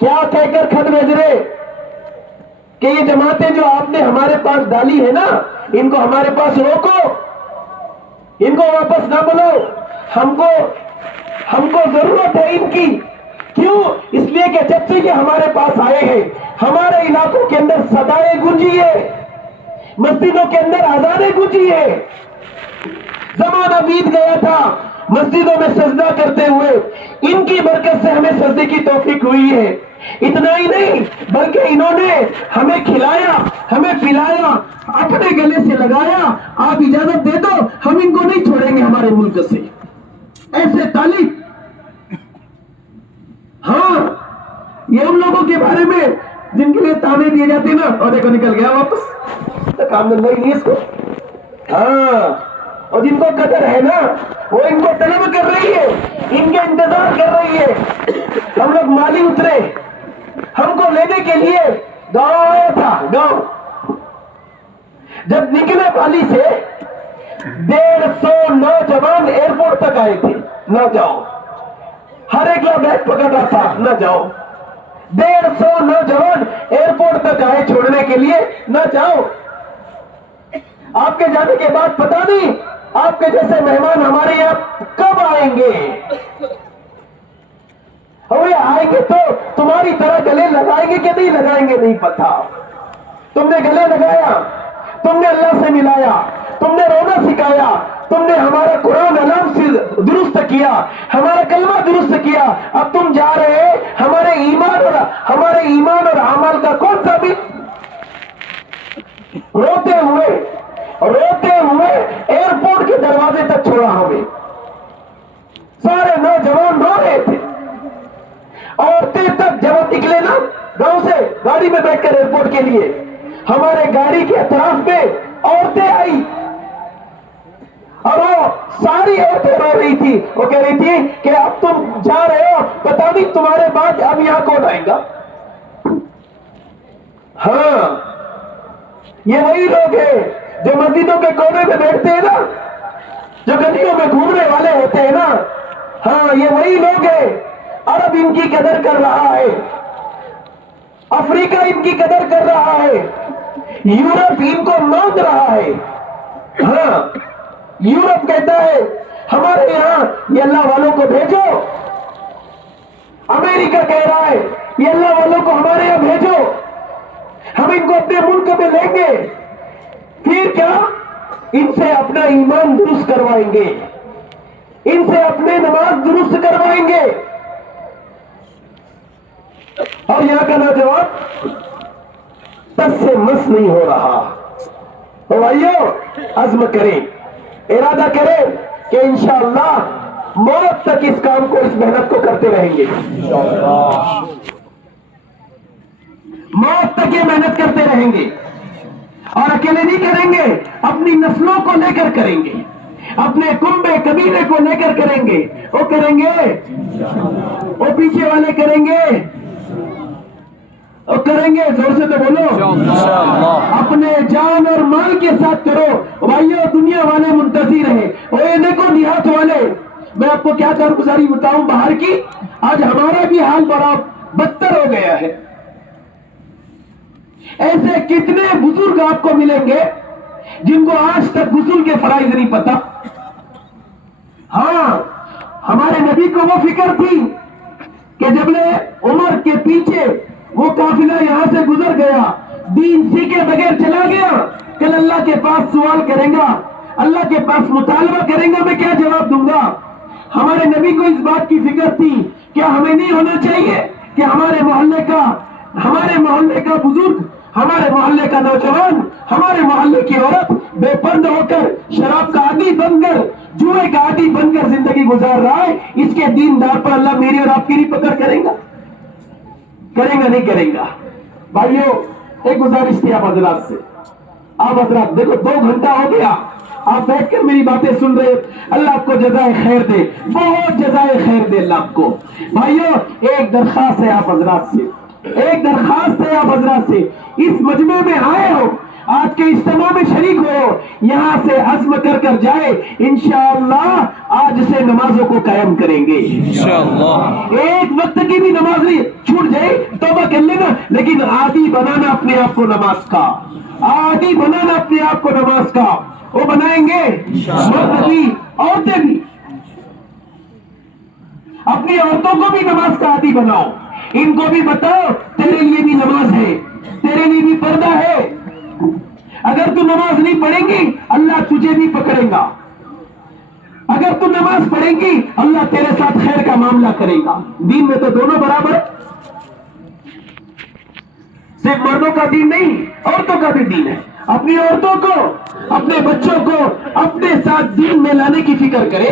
کیا کہہ کر خط بھیج رہے کہ یہ جماعتیں جو آپ نے ہمارے پاس ڈالی ہے نا، ان کو ہمارے پاس روکو، ان کو واپس نہ بلو، ہم کو ضرورت ہے ان کی۔ کیوں؟ اس لیے کہ جب سے یہ ہمارے پاس آئے ہیں ہمارے علاقوں کے اندر صدائیں گونجی ہے، مسجدوں کے اندر اذانیں گونجی ہے۔ زمانہ بیت گیا تھا مسجدوں میں سجدہ کرتے ہوئے، ان کی برکت سے ہمیں سجدے کی توفیق ہوئی ہے۔ اتنا ہی نہیں بلکہ انہوں نے ہمیں کھلایا، ہمیں پلایا، اپنے گلے سے لگایا۔ آپ اجازت دے دو، ہم ان کو نہیں چھوڑیں گے ہمارے ملک سے۔ ایسے تعلق، ہاں یہ ان لوگوں کے بارے میں جن کے لیے تانے دیے جاتے ہیں نا، اور دیکھو نکل گیا واپس، کام دھندا ہی نہیں اس کو۔ ہاں، اور جن کو قدر ہے نا وہ ان کو طلب کر رہی ہے، ان کے انتظار کر رہی ہے۔ ہم لوگ مالی اترے، ہم کو لینے کے لیے گاؤں آیا تھا۔ گاؤں جب نکلے پالی سے 150 نوجوان ایئرپورٹ تک آئے تھے، نہ جاؤ، ہر ایک کا بیگ پکڑ رہا تھا، نہ جاؤ۔ 150 نوجوان ایئرپورٹ تک آئے چھوڑنے کے لیے، نہ جاؤ۔ آپ کے جانے کے بعد پتہ نہیں آپ کے جیسے مہمان ہمارے یہاں کب آئیں گے۔ اور آئیں گے تو تمہاری طرح گلے لگائیں گے کہ نہیں لگائیں گے نہیں پتا۔ تم نے گلے لگایا، تم نے اللہ سے ملایا، تم نے رونا سکھایا، تم نے ہمارا قرآن علام سے درست کیا، ہمارا کلمہ درست کیا۔ اب تم جا رہے ہیں، ہمارے ایمان اور اعمال کا کون سا بھی روتے ہوئے ایئرپورٹ کے دروازے تک چھوڑا ہمیں۔ سارے نوجوان رو رہے تھے، عورتیں تک جب نکلے نا گاؤں سے گاڑی میں بیٹھ کر ایئرپورٹ کے لیے، ہمارے گاڑی کے اطراف میں عورتیں آئی، اور وہ ساری عورتیں رو رہی تھی۔ وہ کہہ رہی تھی کہ اب تم جا رہے ہو، پتہ نہیں تمہارے بعد اب یہاں کون آئے گا۔ ہاں، یہ وہی لوگ ہیں جو مسجدوں کے کونے میں بیٹھتے ہیں نا، جو گلیوں میں گھومنے والے ہوتے ہیں نا، ہاں یہ وہی لوگ ہیں۔ عرب ان کی قدر کر رہا ہے، افریقہ ان کی قدر کر رہا ہے، یورپ ان کو مانگ رہا ہے۔ ہاں، یورپ کہتا ہے ہمارے یہاں یہ اللہ والوں کو بھیجو، امریکہ کہہ رہا ہے یہ اللہ والوں کو ہمارے یہاں بھیجو، ہم ان کو اپنے ملک میں لیں گے۔ پھر کیا؟ ان سے اپنا ایمان درست کروائیں گے، ان سے اپنے نماز درست کروائیں گے۔ اور یہاں کا نوجوان تس سے مس نہیں ہو رہا۔ تو بھائیو عزم کریں، ارادہ کریں کہ انشاءاللہ موت تک اس کام کو، اس محنت کو کرتے رہیں گے، موت تک یہ محنت کرتے رہیں گے۔ اور اکیلے نہیں کریں گے، اپنی نسلوں کو لے کر کریں گے، اپنے کنبے قبیلے کو لے کر کریں گے۔ وہ کریں گے، وہ پیچھے والے کریں گے، وہ کریں گے، زور سے تو بولو، اپنے جان اور مال کے ساتھ کرو۔ بھائیو دنیا والے منتظر ہیں، اور یہ دیکھو دیہات والے، میں آپ کو کیا کارگزاری بتاؤں باہر کی، آج ہمارا بھی حال بڑا بدتر ہو گیا ہے۔ ایسے کتنے بزرگ آپ کو ملیں گے جن کو آج تک غسل کے فرائض نہیں پتا۔ ہاں، ہمارے نبی کو وہ فکر تھی کہ جب عمر کے پیچھے وہ قافلہ یہاں سے گزر گیا، دین سیکھے بغیر چلا گیا، کل اللہ کے پاس سوال کریں گا، اللہ کے پاس مطالبہ کریں گا، میں کیا جواب دوں گا؟ ہمارے نبی کو اس بات کی فکر تھی، کیا ہمیں نہیں ہونا چاہیے کہ ہمارے محلے کا بزرگ، ہمارے محلے کا نوجوان، ہمارے محلے کی عورت بے پردہ ہو کر شراب کا عادی بن کر، جوئے کا عادی بن کر زندگی گزار رہا ہے، اس کے دیندار پر اللہ میری اور آپ کی نہیں پکڑ کرے گا؟ کرے گا نہیں کرے گا؟ بھائیو ایک گزارش تھی آپ حضرات سے، آپ حضرات دیکھو 2 گھنٹہ ہو گیا آپ بیٹھ کر میری باتیں سن رہے، اللہ آپ کو جزائے خیر دے، بہت جزائے خیر دے اللہ آپ کو۔ بھائیو ایک درخواست ہے آپ حضرات سے، ایک درخواست ہے آپ حضرات سے، اس مجمع میں آئے ہو، آج کے اجتماع میں شریک ہو, یہاں سے عزم کر کر جائے, انشاءاللہ آج سے نمازوں کو قائم کریں گے انشاءاللہ. ایک وقت کی بھی نماز نہیں چھوٹ جائے توبہ کر لینا, لیکن عادی بنانا اپنے آپ کو نماز کا, عادی بنانا اپنے آپ کو نماز کا. وہ بنائیں گے مرد بھی عورتیں بھی. اپنی عورتوں کو بھی نماز کا عادی بناؤ, ان کو بھی بتاؤ تیرے لیے بھی نماز ہے, تیرے لیے بھی پردہ ہے. اگر تو نماز نہیں پڑھیں گی اللہ تجھے بھی پکڑے گا, اگر تو نماز پڑھیں گی اللہ تیرے ساتھ خیر کا معاملہ کرے گا. دین میں تو دونوں برابر, صرف مردوں کا دین نہیں عورتوں کا بھی دین ہے. اپنی عورتوں کو, اپنے بچوں کو اپنے ساتھ دین میں لانے کی فکر کرے,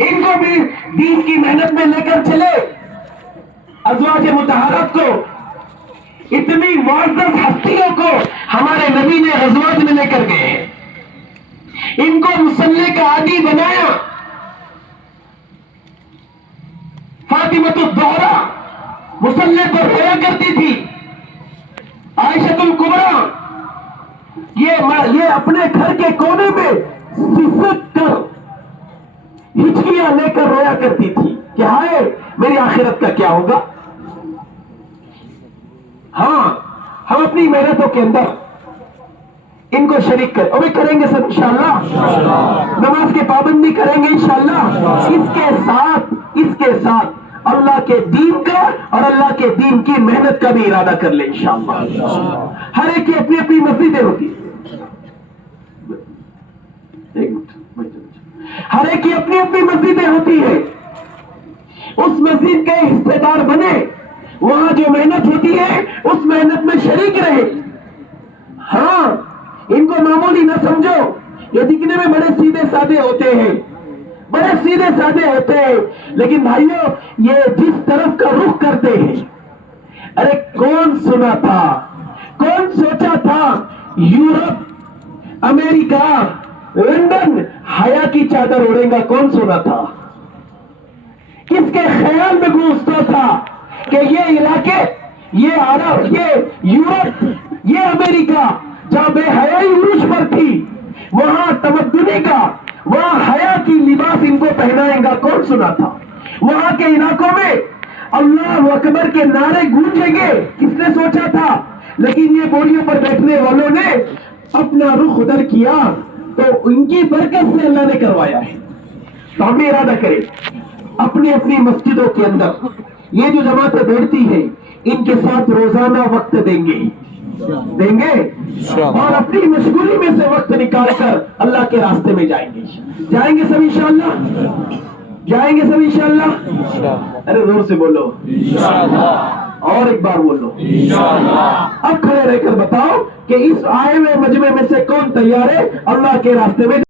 ان کو بھی دین کی محنت میں لے کر چلے. ازواج مطہرات کو, اتنی معزز ہستیوں کو ہمارے نبی نے غزوات میں لے کر گئے, ان کو مصلی کا عادی بنایا. فاطمۃ الزہرا مصلی پر رویا کرتی تھی, عائشہ الکبریٰ یہ اپنے گھر کے کونے میں سسک کر ہچکیاں لے کر رویا کرتی تھی کہ ہائے میری آخرت کا کیا ہوگا. ہاں ہم اپنی محنتوں کے اندر ان کو شریک کریں گے سب انشاءاللہ. نماز کے پابندی کریں گے انشاءاللہ. اس کے ساتھ اللہ کے دین کا اور اللہ کے دین کی محنت کا بھی ارادہ کر لیں انشاءاللہ. ہر ایک کی اپنی اپنی مسجدیں ہوتی ہیں, ہر ایک کی اپنی اپنی مسجدیں ہوتی ہیں. اس مسجد کے حصے دار بنے, وہاں جو محنت ہوتی ہے اس محنت میں شریک رہے. ہاں ان کو معمولی نہ سمجھو, یہ دکھنے میں بڑے سیدھے سادے ہوتے ہیں, بڑے سیدھے سادے ہوتے ہیں, لیکن بھائیوں یہ جس طرف کا رخ کرتے ہیں, ارے کون سنا تھا, کون سوچا تھا یورپ, امریکہ, لندن حیا کی چادر اڑے گا, کون سنا تھا؟ کس کے خیال میں گھستا تھا کہ یہ علاقے, یہ عرب, یہ یورپ, یہ امریکہ جہاں بے حیائی عروج پر تھی, وہاں تمدنی کا, وہاں حیا کی لباس ان کو پہنائے گا, کون سنا تھا؟ وہاں کے علاقوں میں اللہ اکبر کے نعرے گونجیں گے, کس نے سوچا تھا؟ لیکن یہ بوریوں پر بیٹھنے والوں نے اپنا رخ ادھر کیا تو ان کی برکت سے اللہ نے کروایا ہے. تو ہم بھی ارادہ کریں اپنی اپنی مسجدوں کے اندر یہ جو جماعتیں بیٹھتی ہیں ان کے ساتھ روزانہ وقت دیں گے اور اپنی مشغولی میں سے وقت نکال کر اللہ کے راستے میں جائیں گے سب انشاءاللہ, جائیں گے سب انشاءاللہ. ارے زور سے بولو اور ایک بار بولو انشاءاللہ. اب کھڑے رہ کر بتاؤ کہ اس آئے ہوئے مجمع میں سے کون تیار ہے اللہ کے راستے میں